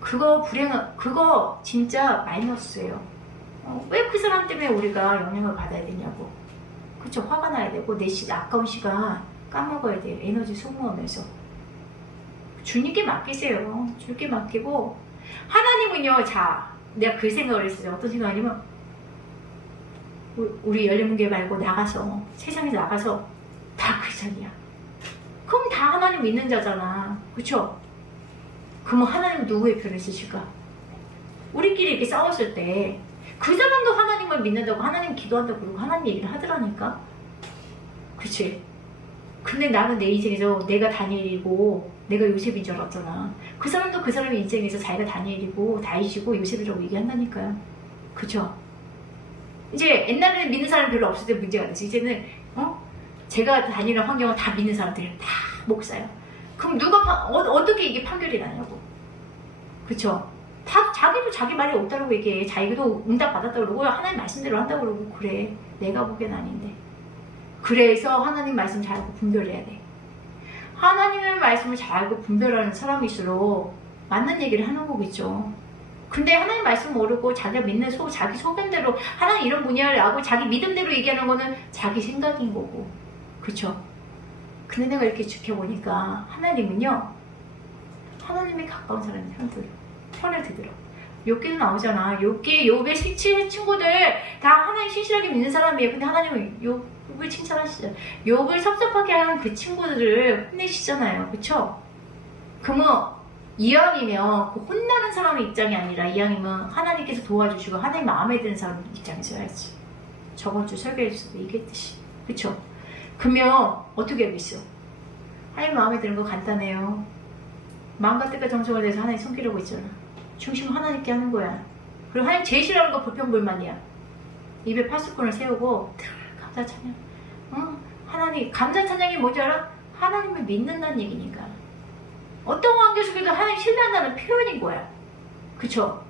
그거 진짜 마이너스예요. 왜 그 사람 때문에 우리가 영향을 받아야 되냐고. 그쵸? 화가 나야 되고 내 아까운 시간 까먹어야 돼요. 에너지 소모하면서. 주님께 맡기세요. 주님께 맡기고 하나님은요. 자, 내가 그 생각을 했어요. 어떤 생각이냐면 우리 열린문계 말고 나가서 세상에 나가서 다 크리스찬이야. 그럼 다 하나님 믿는 자잖아. 그쵸? 그러면 하나님 누구의 편을 쓰실까? 우리끼리 이렇게 싸웠을 때 그 사람도 하나님을 믿는다고 하나님 기도한다고 그러고 하나님 얘기를 하더라니까. 그치? 근데 나는 내 인생에서 내가 다니엘이고 내가 요셉인 줄 알았잖아. 그 사람도 그 사람의 인생에서 자기가 다니엘이고 다윗이고 요셉이라고 얘기한다니까요. 그쵸? 이제 옛날에는 믿는 사람이 별로 없을 때 문제가 되지. 이제는 제가 다니는 환경은 다 믿는 사람들 다 목사예요. 그럼 누가 어떻게 이게 판결이 나냐고. 그쵸? 다 자기도 자기 말이 없다고 얘기해. 자기도 응답 받았다고 그러고 하나님 말씀대로 한다고 그러고 그래. 내가 보기엔 아닌데. 그래서 하나님 말씀 잘 알고 분별해야 돼. 하나님의 말씀을 잘 알고 분별하는 사람일수록 맞는 얘기를 하는 거겠죠. 근데 하나님 말씀 모르고 자기가 믿는 자기 소견대로 하나님 이런 분야를 알고 자기 믿음대로 얘기하는 거는 자기 생각인 거고. 그쵸? 근데 내가 이렇게 지켜보니까 하나님은요. 하나님의 가까운 사람이 편을 들더라고. 욥기도 나오잖아. 욥의 친구들 다 하나님 신실하게 믿는 사람이에요. 근데 하나님은 욥을 칭찬하시죠. 욥을 섭섭하게 하는 그 친구들을 혼내시잖아요. 그쵸? 그러면 이왕이면 그 혼나는 사람의 입장이 아니라 이왕이면 하나님께서 도와주시고 하나님 마음에 드는 사람 입장에서 해야지. 저번 주 설교에서도 얘기했듯이. 그쵸? 그러면 어떻게 하겠어? 하나님 마음에 드는 거 간단해요. 마음과 뜻과 정성을 내서 하나님 섬기려고 있잖아. 중심을 하나님께 하는 거야. 그리고 하나님 제일 싫어하는 거 불평불만이야. 입에 파수꾼을 세우고 감사 찬양. 하나님 감사 찬양이 뭔지 알아? 하나님을 믿는다는 얘기니까. 어떤 관계 속에도 하나님 신뢰한다는 표현인 거야. 그쵸?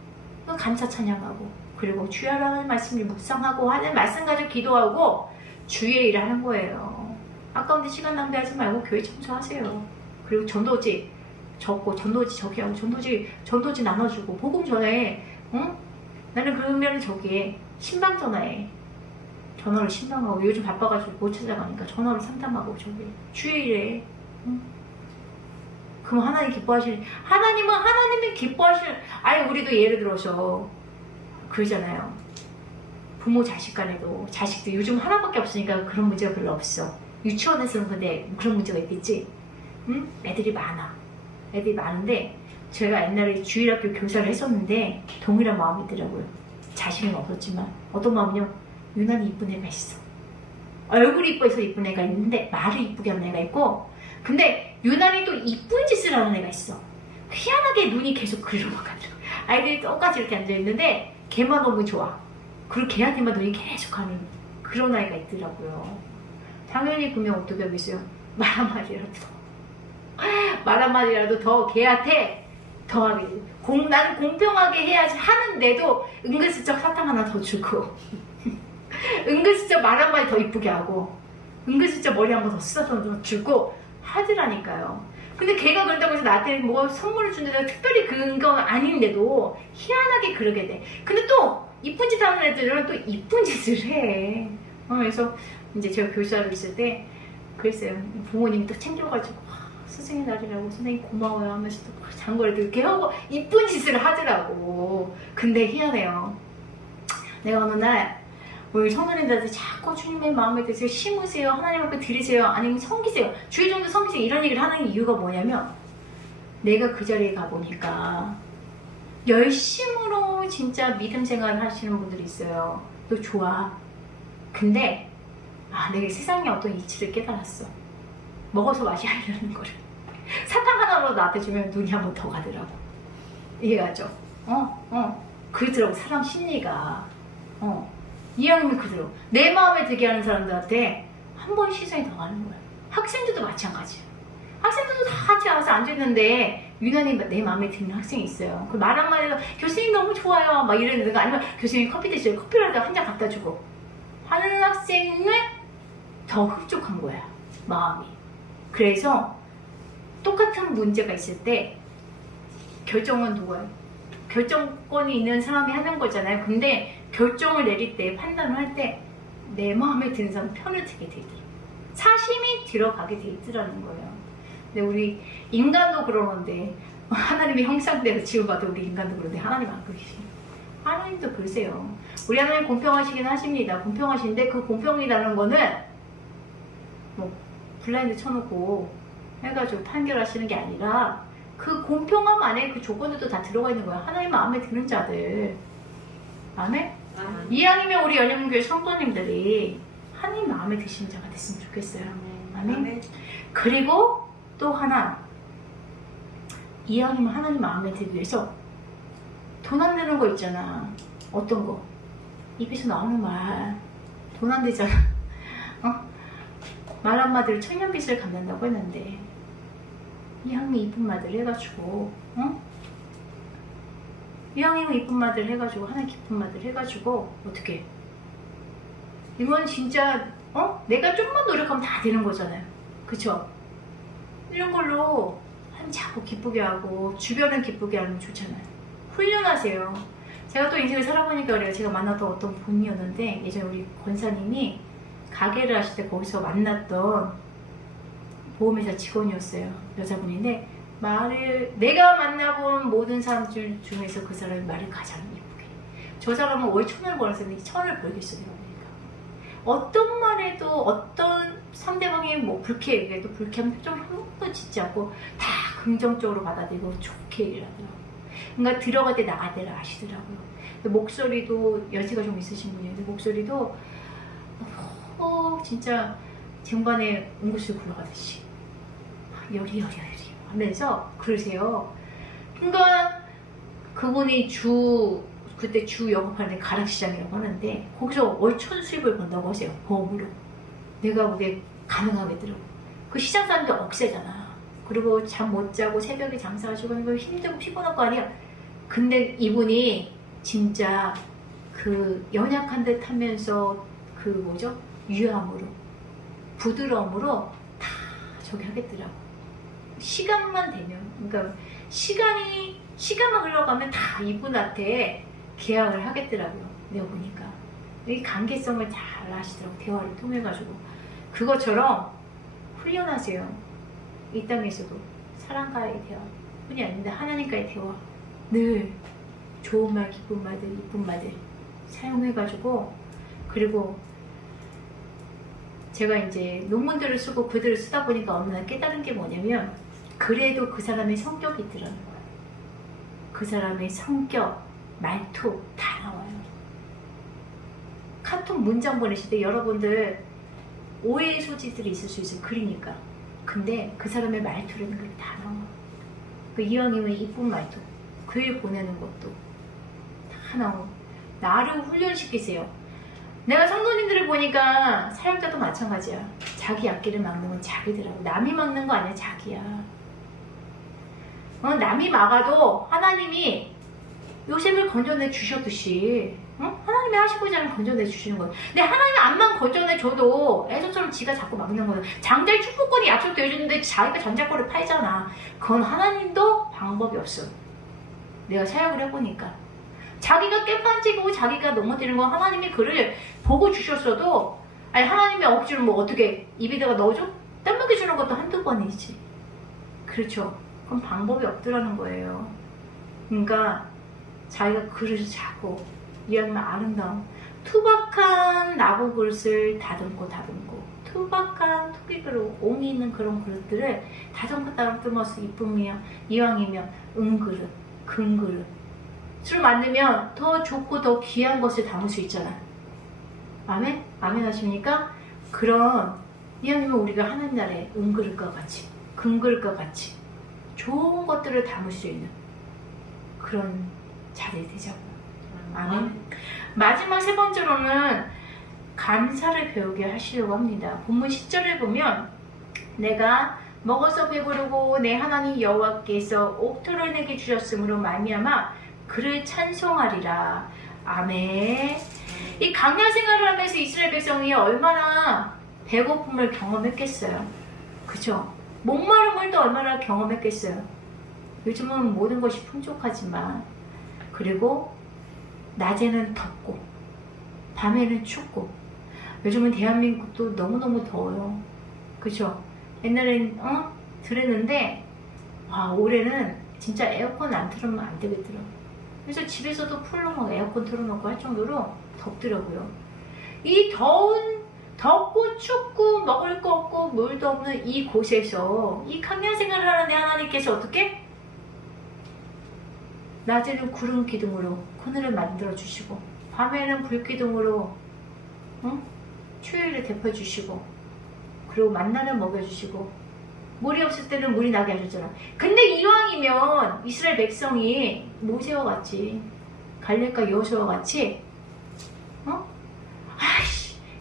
감사 찬양하고 그리고 주야라는 말씀을 묵상하고 하는 말씀 가지고 기도하고 주의 일을 하는 거예요. 아까운데 시간 낭비하지 말고 교회 청소하세요. 그리고 전도지 적고 전도지 저기 하고 전도지 나눠주고 복음 전화해. 나는 그러면 저기에 신방 전화해. 전화를 신방하고 요즘 바빠가지고 못 찾아가니까 전화로 상담하고 저기 주의 일에. 그럼 하나님 기뻐하시는 하나님이 기뻐하시는. 아니 우리도 예를 들어서 그러잖아요. 부모 자식 간에도 자식들 요즘 하나밖에 없으니까 그런 문제가 별로 없어. 유치원에서는 근데 그런 문제가 있겠지. 애들이 많은데 제가 옛날에 주일학교 교사를 했었는데 동일한 마음이더라고요. 자신은 없었지만 어떤 마음이요? 유난히 이쁜 애가 있어. 얼굴이 이뻐서 이쁜 애가 있는데 말을 이쁘게 하는 애가 있고 근데 유난히 또 이쁜 짓을 하는 애가 있어. 희한하게 눈이 계속 글로 가가지고 아이들이 똑같이 이렇게 앉아있는데 걔만 너무 좋아. 그리고 걔한테만 눈이 계속 가는 그런 아이가 있더라고요. 당연히 그러면 어떻게 하겠어요? 말 한마디라도 말 한마디라도 더 걔한테 더하게 나는 공평하게 해야지 하는데도 은근슬쩍 사탕 하나 더 주고 은근슬쩍 말 한마디 더 이쁘게 하고 은근슬쩍 머리 한번 더 쓰다듬어 주고 하더라니까요. 근데 걔가 그런다고 해서 나한테 뭐 선물을 준다고 특별히 그런 건 아닌데도 희한하게 그러게 돼. 근데 또 이쁜 짓 하는 애들은 또 이쁜 짓을 해. 그래서 이제 제가 교사로 있을 때 그랬어요. 부모님이 또 챙겨가지고 스승의 날이라고 선생님 고마워요 하면서 또 장거리도 이렇게 하고 이쁜 짓을 하더라고. 근데 희한해요. 내가 어느 날 우리 성도님들한테 자꾸 주님의 마음에 드세요, 심으세요, 하나님 앞에 드리세요, 아니면 섬기세요, 주일 정도 섬기세요 이런 얘기를 하는 이유가 뭐냐면 내가 그 자리에 가보니까 열심으로 진짜 믿음 생활을 하시는 분들이 있어요. 또 좋아. 근데 내가 세상의 어떤 이치를 깨달았어. 먹어서 맛이 아니라는 거를. 사탕 하나로 나한테 주면 눈이 한 번 더 가더라고. 이해가죠? 그러더라고. 사람 심리가. 이왕이면 그대로 내 마음에 들게 하는 사람들한테 한 번 시선이 더 가는 거야. 학생들도 마찬가지야. 학생들도 다 같이 와서 앉아있는데 유난히 내 마음에 드는 학생이 있어요. 그 말 한마디로 교수님 너무 좋아요 막 이러는가, 아니면 교수님 커피 드세요, 커피라도 한 잔 갖다 주고 하는 학생은 더 흡족한 거야, 마음이. 그래서 똑같은 문제가 있을 때 결정은 누가 해? 결정권이 있는 사람이 하는 거잖아요. 근데 결정을 내릴 때, 판단을 할 때 내 마음에 드는 사람 편을 들게 돼 있더라고요. 사심이 들어가게 돼 있더라는 거예요. 근데 우리 인간도 그러는데 하나님의 형상대로 지음받은 우리 인간도 그런데 하나님 안 그러시죠. 하나님도 그러세요. 우리 하나님 공평하시긴 하십니다. 공평하신데 그 공평이라는 거는 뭐 블라인드 쳐놓고 해가지고 판결하시는 게 아니라 그 공평함 안에 그 조건들도 다 들어가 있는 거야. 하나님 마음에 드는 자들. 아멘? 이왕이면 우리 열린문교회 성도님들이 하나님 마음에 드시는 자가 됐으면 좋겠어요. 아멘? 그리고 또 하나, 이왕이면 하나님 마음에 들기 위해서 돈 안 되는 거 있잖아. 어떤 거? 입에서 나오는 말 돈 안 되잖아. 말 한마디로 천년빚을 갚는다고 했는데 이왕이면 이쁜 말들 해가지고 이왕이면 이쁜 말들 해가지고 하나님 기쁜 말들 해가지고 어떻게 이건 진짜 내가 좀만 노력하면 다 되는 거잖아요. 그쵸? 이런 걸로 한 자꾸 기쁘게 하고 주변을 기쁘게 하면 좋잖아요. 훈련하세요. 제가 또 인생을 살아보니까 그래요. 제가 만났던 어떤 분이었는데 예전에 우리 권사님이 가게를 하실 때 거기서 만났던 보험회사 직원이었어요. 여자분인데 말을, 내가 만나본 모든 사람들 중에서 그 사람이 말을 가장 예쁘게. 저 사람은 월 1,000을 벌었을 때 1,000을 벌겠어 내가 보니까. 어떤 말에도 어떤 상대방이 뭐 불쾌해 얘기해도 불쾌한 표정 한번도 짓지 않고 다 긍정적으로 받아들이고 좋게 얘기를 하더라고요. 그러니까 들어갈 때 나갈 때를 아시더라고요. 목소리도 연세가 좀 있으신 분인데 목소리도 진짜 쟁반에 옹구슬 굴러가듯이 여리여리 하면서 그러세요. 그러니까 그분이 그때 주 영업하는 가락시장이라고 하는데 거기서 월 1,000 수입을 번다고 하세요. 보험으로. 내가 그게 가능하겠더라고. 그 시장 사람들 억세잖아. 그리고 잠 못 자고 새벽에 장사하시고 하는 거 힘들고 피곤할 거 아니야. 근데 이분이 진짜 그 연약한 듯 하면서 그 뭐죠? 유함으로, 부드러움으로 다 저기 하겠더라고. 시간만 되면, 그러니까 시간만 흘러가면 다 이분한테 계약을 하겠더라고요. 내가 보니까 이 관계성을 잘 아시더라고. 대화를 통해 가지고 그것처럼 훈련하세요. 이 땅에서도 사람과의 대화 뿐이 아닌데 하나님과의 대화, 늘 좋은 말, 기쁜 말들, 이쁜 말들 사용해 가지고. 그리고 제가 이제 논문들을 쓰고 글들을 쓰다 보니까 어느 날 깨달은 게 뭐냐면 그래도 그 사람의 성격이 있더라는 거예요. 그 사람의 성격, 말투 다 나와요. 카톡 문장 보내실 때 여러분들 오해의 소지들이 있을 수 있어요. 글이니까. 근데 그 사람의 말투라는 게 다 나와요. 그 이왕이면 이쁜 말투, 글 보내는 것도 다 나오고. 나를 훈련시키세요. 내가 성도님들을 보니까 사역자도 마찬가지야. 자기 앞길을 막는 건 자기더라고. 남이 막는 거 아니야, 자기야. 남이 막아도 하나님이 요셉을 건져내 주셨듯이 하나님이 하시고자 하면 건져내 주시는 거예요. 근데 하나님이 암만 건져내 줘도 애서처럼 지가 자꾸 막는 거예요. 장자의 축복권이 약속되어 주는데 자기가 전자권을 팔잖아. 그건 하나님도 방법이 없어. 내가 사역을 해보니까 자기가 깨판지고 자기가 넘어지는 건 하나님이 그를 보고 주셨어도 아니 하나님이 억지로 뭐 어떻게 입에다가 넣어줘? 땀먹이 주는 것도 한두 번이지. 그렇죠. 그건 방법이 없더라는 거예요. 그러니까 자기가 그릇을 자고 이하면 아름다운 투박한 나무 그릇을 다듬고 투박한 토기그릇 옹이 있는 그런 그릇들을 다듬어서 이쁨이며 이왕이면 은그릇 금그릇을 만들면 더 좋고 더 귀한 것을 담을 수 있잖아. 아멘? 아멘 하십니까? 그런 이왕이면 우리가 하나님 나라의 은그릇과 같이 금그릇과 같이 좋은 것들을 담을 수 있는 그런 자리 되자고요. 아멘. 마지막 세 번째로는 감사를 배우게 하시려고 합니다. 본문 10절을 보면 내가 먹어서 배부르고 내 하나님 여호와께서 옥토를 내게 주셨으므로 말미암아 그를 찬송하리라. 아멘. 이 광야 생활을 하면서 이스라엘 백성이 얼마나 배고픔을 경험했겠어요. 그죠? 목마름을 또 얼마나 경험했겠어요. 요즘은 모든 것이 풍족하지만 그리고 낮에는 덥고 밤에는 춥고 요즘은 대한민국도 너무너무 더워요. 그죠? 옛날엔 들었는데 올해는 진짜 에어컨 안 틀으면 안 되겠더라. 그래서 집에서도 풀로 막 에어컨 틀어놓고 할 정도로 덥더라고요. 이 덥고 춥고 먹을 거 없고 물도 없는 이 곳에서 이 광야 생활을 하는데 하나님께서 어떻게? 낮에는 구름 기둥으로 그늘을 만들어 주시고 밤에는 불 기둥으로 추위를 데펴 주시고 그리고 만나를 먹여 주시고 물이 없을 때는 물이 나게 하셨잖아. 근데 이왕이면 이스라엘 백성이 모세와 같이 갈렙과 여호수아와 같이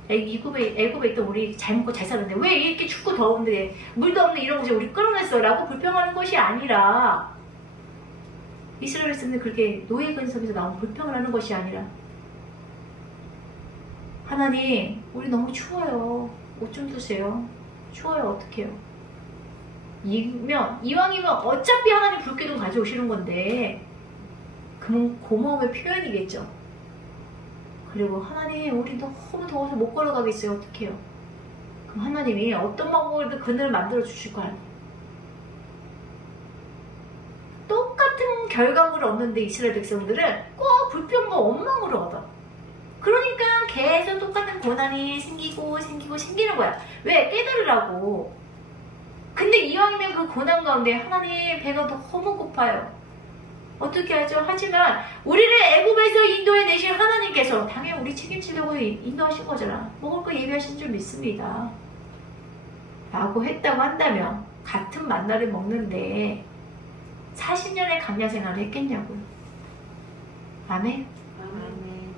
애굽에 있던 우리 잘 먹고 잘 살았는데 왜 이렇게 춥고 더운데 물도 없는 이런 곳에 우리 끌어냈어 라고 불평하는 것이 아니라 이스라엘 백성들 그렇게 노예 근성에서 나온 불평을 하는 것이 아니라 하나님 우리 너무 추워요. 옷 좀 주세요. 추워요. 어떡해요? 이왕이면 어차피 하나님 불기둥 가져오시는 건데 그건 고마움의 표현이겠죠. 그리고 하나님 우리 너무 더워서 못 걸어가겠어요. 어떡해요? 그럼 하나님이 어떤 방법으로든 그늘을 만들어 주실 거 아니에요. 똑같은 결과물을 얻는데 이스라엘 백성들은 꼭 불평과 원망으로 얻어. 그러니까 계속 똑같은 고난이 생기는 거야. 왜? 깨달으라고. 근데 이왕이면 그 고난 가운데 하나님 배가 너무 고파요. 어떻게 하죠? 하지만 우리를 애굽에서 인도해 내신 하나님께서 당연히 우리 책임지려고 인도하신 거잖아. 먹을 거 예비하신 줄 믿습니다. 라고 했다고 한다면 같은 만나를 먹는데 40년의 광야 생활을 했겠냐고요. 아멘? 아멘.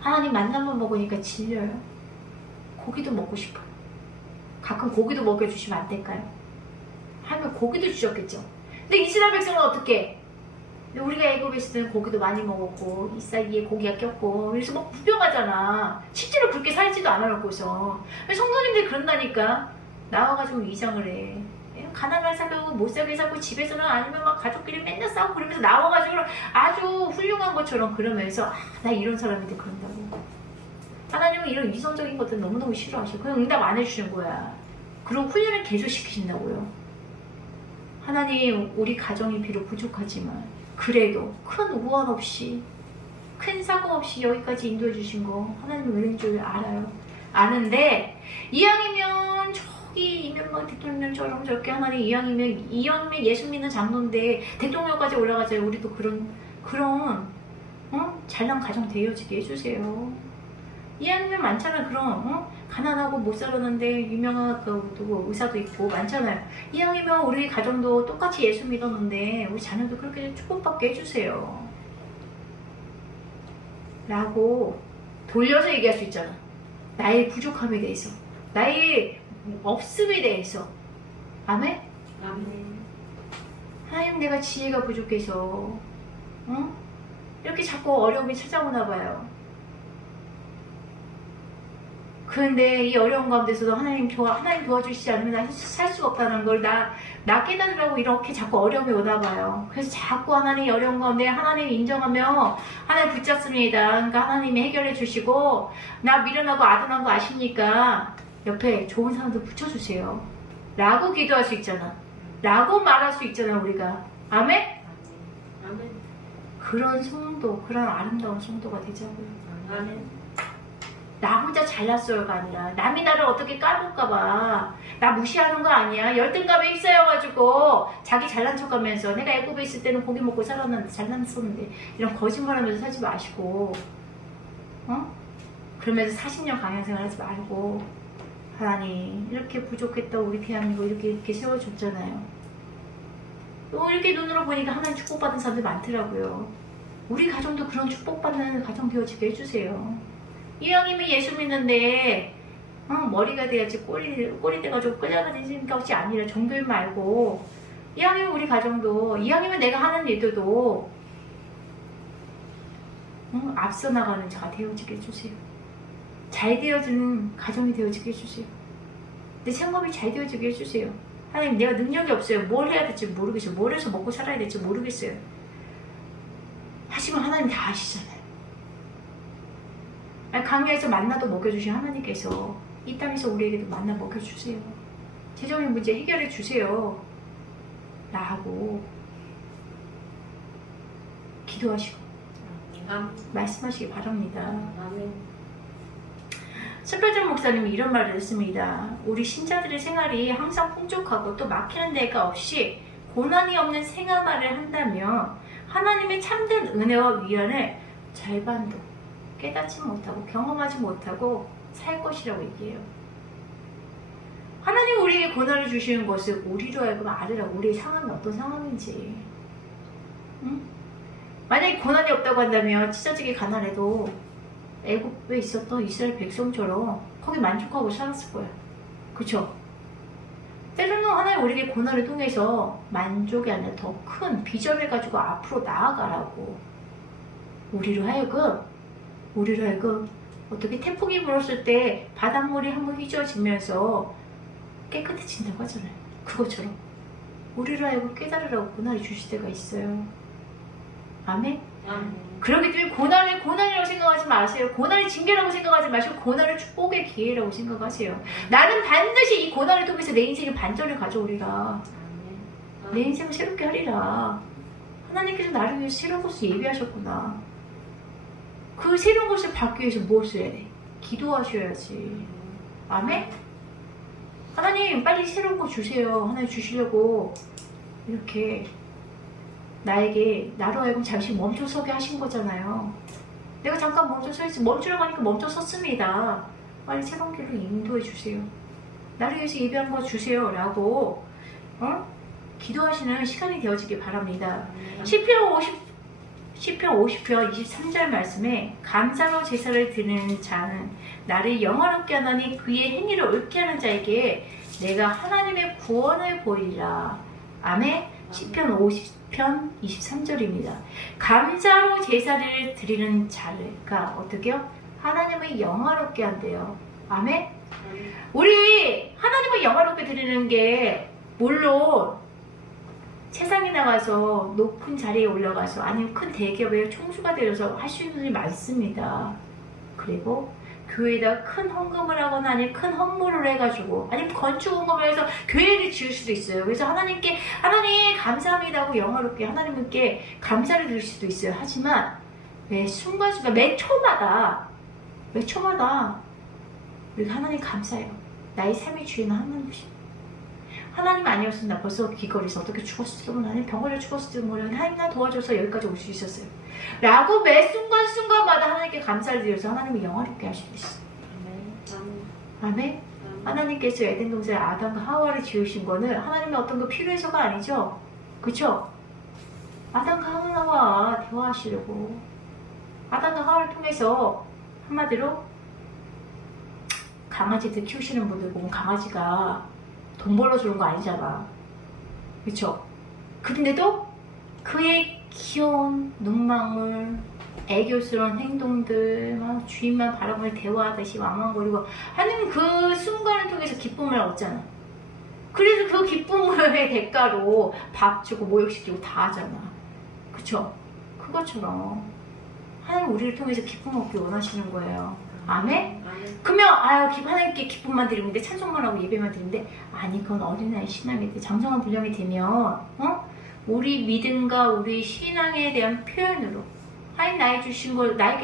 하나님 만나만 먹으니까 질려요. 고기도 먹고 싶어요. 가끔 고기도 먹여주시면 안 될까요? 하면 고기도 주셨겠죠. 근데 이스라엘 백성은 어떻게? 우리가 애굽에 있을 때는 고기도 많이 먹었고 이 사이에 고기가 꼈고 그래서 막 불평하잖아. 실제로 그렇게 살지도 않아놓고서 성도님들이 그런다니까. 나와가지고 위장을 해. 가난하게 살고 못 살게 살고 집에서는 아니면 막 가족끼리 맨날 싸우고 그러면서 나와가지고 아주 훌륭한 것처럼 그러면서 나 이런 사람인데 그런다고. 하나님은 이런 이성적인 것들 너무너무 싫어하시고 그냥 응답 안 해주시는 거야. 그리고 훈련을 계속 시키신다고요. 하나님 우리 가정이 비록 부족하지만 그래도 큰 우환 없이 큰 사고 없이 여기까지 인도해 주신 거 하나님 은혜인 줄 알아요. 아는데 이왕이면 저기 이명박 대통령처럼 저렇게 하나님 이왕이면 예수 믿는 장로인데 대통령까지 올라가자. 우리도 그런 잘난 가정 되어지게 해주세요. 이왕이면 많잖아. 그런 가난하고 못 살았는데 유명한 누구 의사도 있고 많잖아요. 이왕이면 우리 가정도 똑같이 예수 믿었는데 우리 자녀도 그렇게 축복받게 해주세요. 라고 돌려서 얘기할 수 있잖아. 나의 부족함에 대해서, 나의 없음에 대해서. 아멘? 아멘. 하나님 내가 지혜가 부족해서 응? 이렇게 자꾸 어려움이 찾아오나 봐요. 그런데 이 어려운 가운데서도 하나님 도와주시지 않으면 나 살 수가 없다는 걸 나 깨달으라고 이렇게 자꾸 어려움이 오나 봐요. 그래서 자꾸 하나님 어려운 가운데 하나님 인정하며 하나님 붙잡습니다. 그러니까 하나님이 해결해 주시고 나 미련하고 아둔한 거 아시니까 옆에 좋은 사람도 붙여주세요. 라고 기도할 수 있잖아. 라고 말할 수 있잖아 우리가. 아멘? 아멘. 그런 성도, 그런 아름다운 성도가 되자고요. 아멘. 나 혼자 잘났어요가 아니라 남이 나를 어떻게 까볼까봐 나 무시하는 거 아니야. 열등감에 휩싸여가지고 자기 잘난 척하면서 내가 애굽에 있을 때는 고기 먹고 살았는데 잘났었는데 이런 거짓말하면서 살지 마시고 그러면서 40년 강연생활 하지 말고 하나님 이렇게 부족했다 우리 대한민국 이렇게 세워줬잖아요. 또 이렇게 눈으로 보니까 하나님 축복받은 사람들 많더라고요. 우리 가정도 그런 축복받는 가정 되어지게 해주세요. 이왕이면 예수 믿는데 머리가 돼야지 꼬리 돼가지고 끌려가지는 것이 아니라 종교인 말고 이왕이면 우리 가정도 이왕이면 내가 하는 일들도 앞서 나가는 자가 되어지게 해주세요. 잘 되어지는 가정이 되어지게 해주세요. 내 생업이 잘 되어지게 해주세요. 하나님 내가 능력이 없어요. 뭘 해야 될지 모르겠어요. 뭘 해서 먹고 살아야 될지 모르겠어요. 하지만 하나님 다 아시잖아요. 강야에서 만나도 먹여주신 하나님께서 이 땅에서 우리에게도 만나 먹여주세요. 재정의 문제 해결해 주세요. 라고 기도하시고 말씀하시기 바랍니다. 아멘. 스펄전 목사님이 이런 말을 했습니다. 우리 신자들의 생활이 항상 풍족하고 또 막히는 데가 없이 고난이 없는 생활을 한다면 하나님의 참된 은혜와 위안을 절반도 깨닫지 못하고 경험하지 못하고 살 것이라고 얘기해요. 하나님 우리에게 고난을 주시는 것을 우리로 하여금 알으라고. 우리의 상황이 어떤 상황인지. 만약에 고난이 없다고 한다면 찢어지게 가난해도 애굽에 있었던 이스라엘 백성처럼 거기 만족하고 살았을 거예요. 그쵸? 때로는 하나님 우리에게 고난을 통해서 만족이 아니라 더 큰 비전을 가지고 앞으로 나아가라고. 우리로 하여금 어떻게 태풍이 불었을 때 바닷물이 한번 휘저어지면서 깨끗해진다고 하잖아요. 그것처럼 우리로 하여금 깨달으라고 고난을 주실 때가 있어요. 아멘? 그렇기 때문에 고난을 고난이라고 생각하지 마세요. 고난을 징계라고 생각하지 마시고 고난을 축복의 기회라고 생각하세요. 나는 반드시 이 고난을 통해서 내 인생의 반전을 가져오리라. 내 인생을 새롭게 하리라. 하나님께서 나를 위해서 새로운 것을 예비하셨구나. 그 새로운 것을 받기 위해서 무엇을 해야 돼? 기도하셔야지. 아멘? 하나님 빨리 새로운 거 주세요. 하나님 주시려고 이렇게 나로 하여금 잠시 멈춰서게 하신 거잖아요. 내가 잠깐 멈추라고 하니까 멈춰 섰습니다. 빨리 새로운 길로 인도해 주세요. 나를 위해서 예비한 거 주세요. 라고 기도하시는 시간이 되어지길 바랍니다. 시편 50편 23절 말씀에 감사로 제사를 드리는 자는 나를 영화롭게 하나니 그의 행위를 옳게 하는 자에게 내가 하나님의 구원을 보이리라. 아멘. 시편 50편 23절입니다. 감사로 제사를 드리는 자가 어떻게요? 하나님을 영화롭게 한대요. 아멘. 우리 하나님을 영화롭게 드리는 게 물론 세상에 나가서 높은 자리에 올라가서 아니면 큰 대기업의 총수가 되어서 할 수 있는 일이 많습니다. 그리고 교회에다 큰 헌금을 하거나 아니면 큰 헌물을 해가지고 아니면 건축 헌금을 해서 교회를 지을 수도 있어요. 그래서 하나님 감사합니다 하고 영화롭게 하나님께 감사를 드릴 수도 있어요. 하지만 매 순간순간 매 초마다 우리가 하나님 감사해요. 나의 삶의 주인은 하나님이십니다. 하나님 아니었으면 나 벌써 길거리에서 어떻게 죽었을지도 몰라. 아니면 병 걸려 죽었을지도 몰라. 하나님 나 도와줘서 여기까지 올 수 있었어요. 라고 매 순간순간마다 하나님께 감사를 드려서 하나님이 영화롭게 하실 수 있어요. 아멘? 하나님께서 에덴 동산에 아담과 하와를 지으신 거는 하나님의 어떤 거 필요해서가 아니죠. 그쵸? 아담과 하와와 대화하시려고. 아담과 하와를 통해서 한마디로 강아지들 키우시는 분들 보면 강아지가 돈 벌어주는 거 아니잖아. 그쵸? 근데도 그의 귀여운 눈망울, 애교스러운 행동들, 막 주인만 바라보며 대화하듯이 왕왕거리고 하나님 그 순간을 통해서 기쁨을 얻잖아. 그래서 그 기쁨의 대가로 밥 주고 모욕시키고 다 하잖아. 그쵸? 그것처럼 하나님 우리를 통해서 기쁨 얻기 원하시는 거예요. 아멘? 아멘. 그러면 하나님께 기쁨만 드리는데 찬송만 하고 예배만 드리는데 아니 그건 어린아이 신앙이 돼. 장성한 분량이 되면 우리 믿음과 우리 신앙에 대한 표현으로 하나님 나에게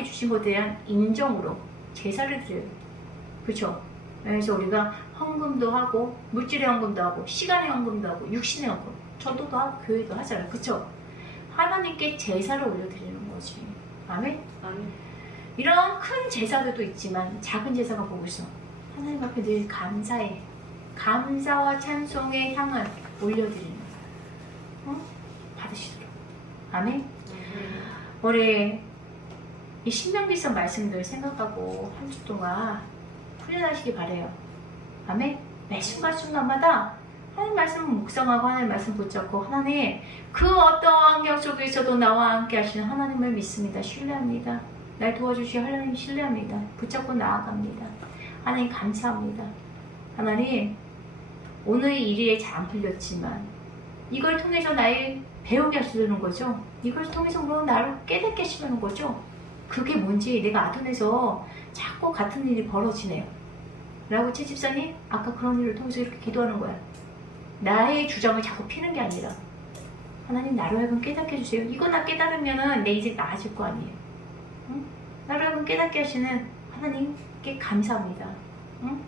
주신 것에 대한 인정으로 제사를 드려요. 그렇죠? 그래서 우리가 헌금도 하고 물질의 헌금도 하고 시간의 헌금도 하고 육신의 헌금 전도도 하고 교회도 하잖아요. 그렇죠? 하나님께 제사를 올려드리는 거지. 아멘? 아멘. 이런 큰 제사들도 있지만 작은 제사가 보고 있어. 하나님 앞에 늘 감사해. 감사와 찬송의 향을 올려드리는 거야. 받으시도록. 아멘? 우리 이 신명기서 말씀들 생각하고 한 주 동안 훈련하시기 바래요. 아멘? 매 순간순간마다 하나님 말씀을 묵상하고 하나님 말씀 붙잡고 하나님 그 어떤 환경 속에서도 나와 함께 하시는 하나님을 믿습니다. 신뢰합니다. 날 도와주시는 하나님 신뢰합니다. 붙잡고 나아갑니다. 하나님 감사합니다. 하나님 오늘 일이 잘 안 풀렸지만 이걸 통해서 나를 배우게 하시려는 거죠. 이걸 통해서 물론 나를 깨닫게 하시려는 거죠. 그게 뭔지 내가 아둔해서 자꾸 같은 일이 벌어지네요. 라고 채 집사님 아까 그런 일을 통해서 이렇게 기도하는 거야. 나의 주장을 자꾸 피는 게 아니라 하나님 나로 하여금 깨닫게 해주세요. 이거 나 깨달으면 내 인생 나아질 거 아니에요. 응? 나로 하여금 깨닫게 하시는 하나님께 감사합니다. 응?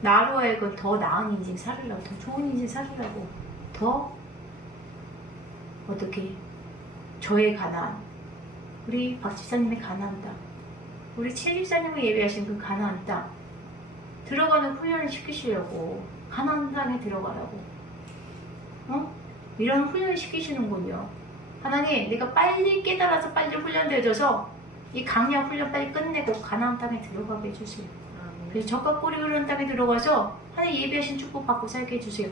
나로 하여금 더 나은 인생 살으라고 더 좋은 인생 살으라고 더 어떻게 저의 가나안 우리 박 집사님의 가나안 땅 우리 최 집사님이 예배하신 그 가나안 땅 들어가는 훈련을 시키시려고 가나안 땅에 들어가라고 이런 훈련을 시키시는군요. 하나님 내가 빨리 깨달아서 빨리 훈련되어져서 이 강약 훈련 빨리 끝내고 가나안 땅에 들어가게 해주세요. 그래서 젖과 꿀이 흐르는 땅에 들어가서 하나님 예배하신 축복 받고 살게 해주세요.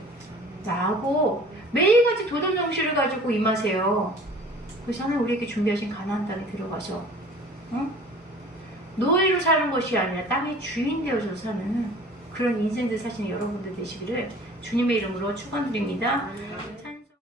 라고 매일같이 도전 정신을 가지고 임하세요. 그래서 하나님 우리에게 준비하신 가나안 땅에 들어가서 노예로 사는 것이 아니라 땅의 주인 되어서 사는 그런 인생들 사시는 여러분들 되시기를 주님의 이름으로 축원드립니다.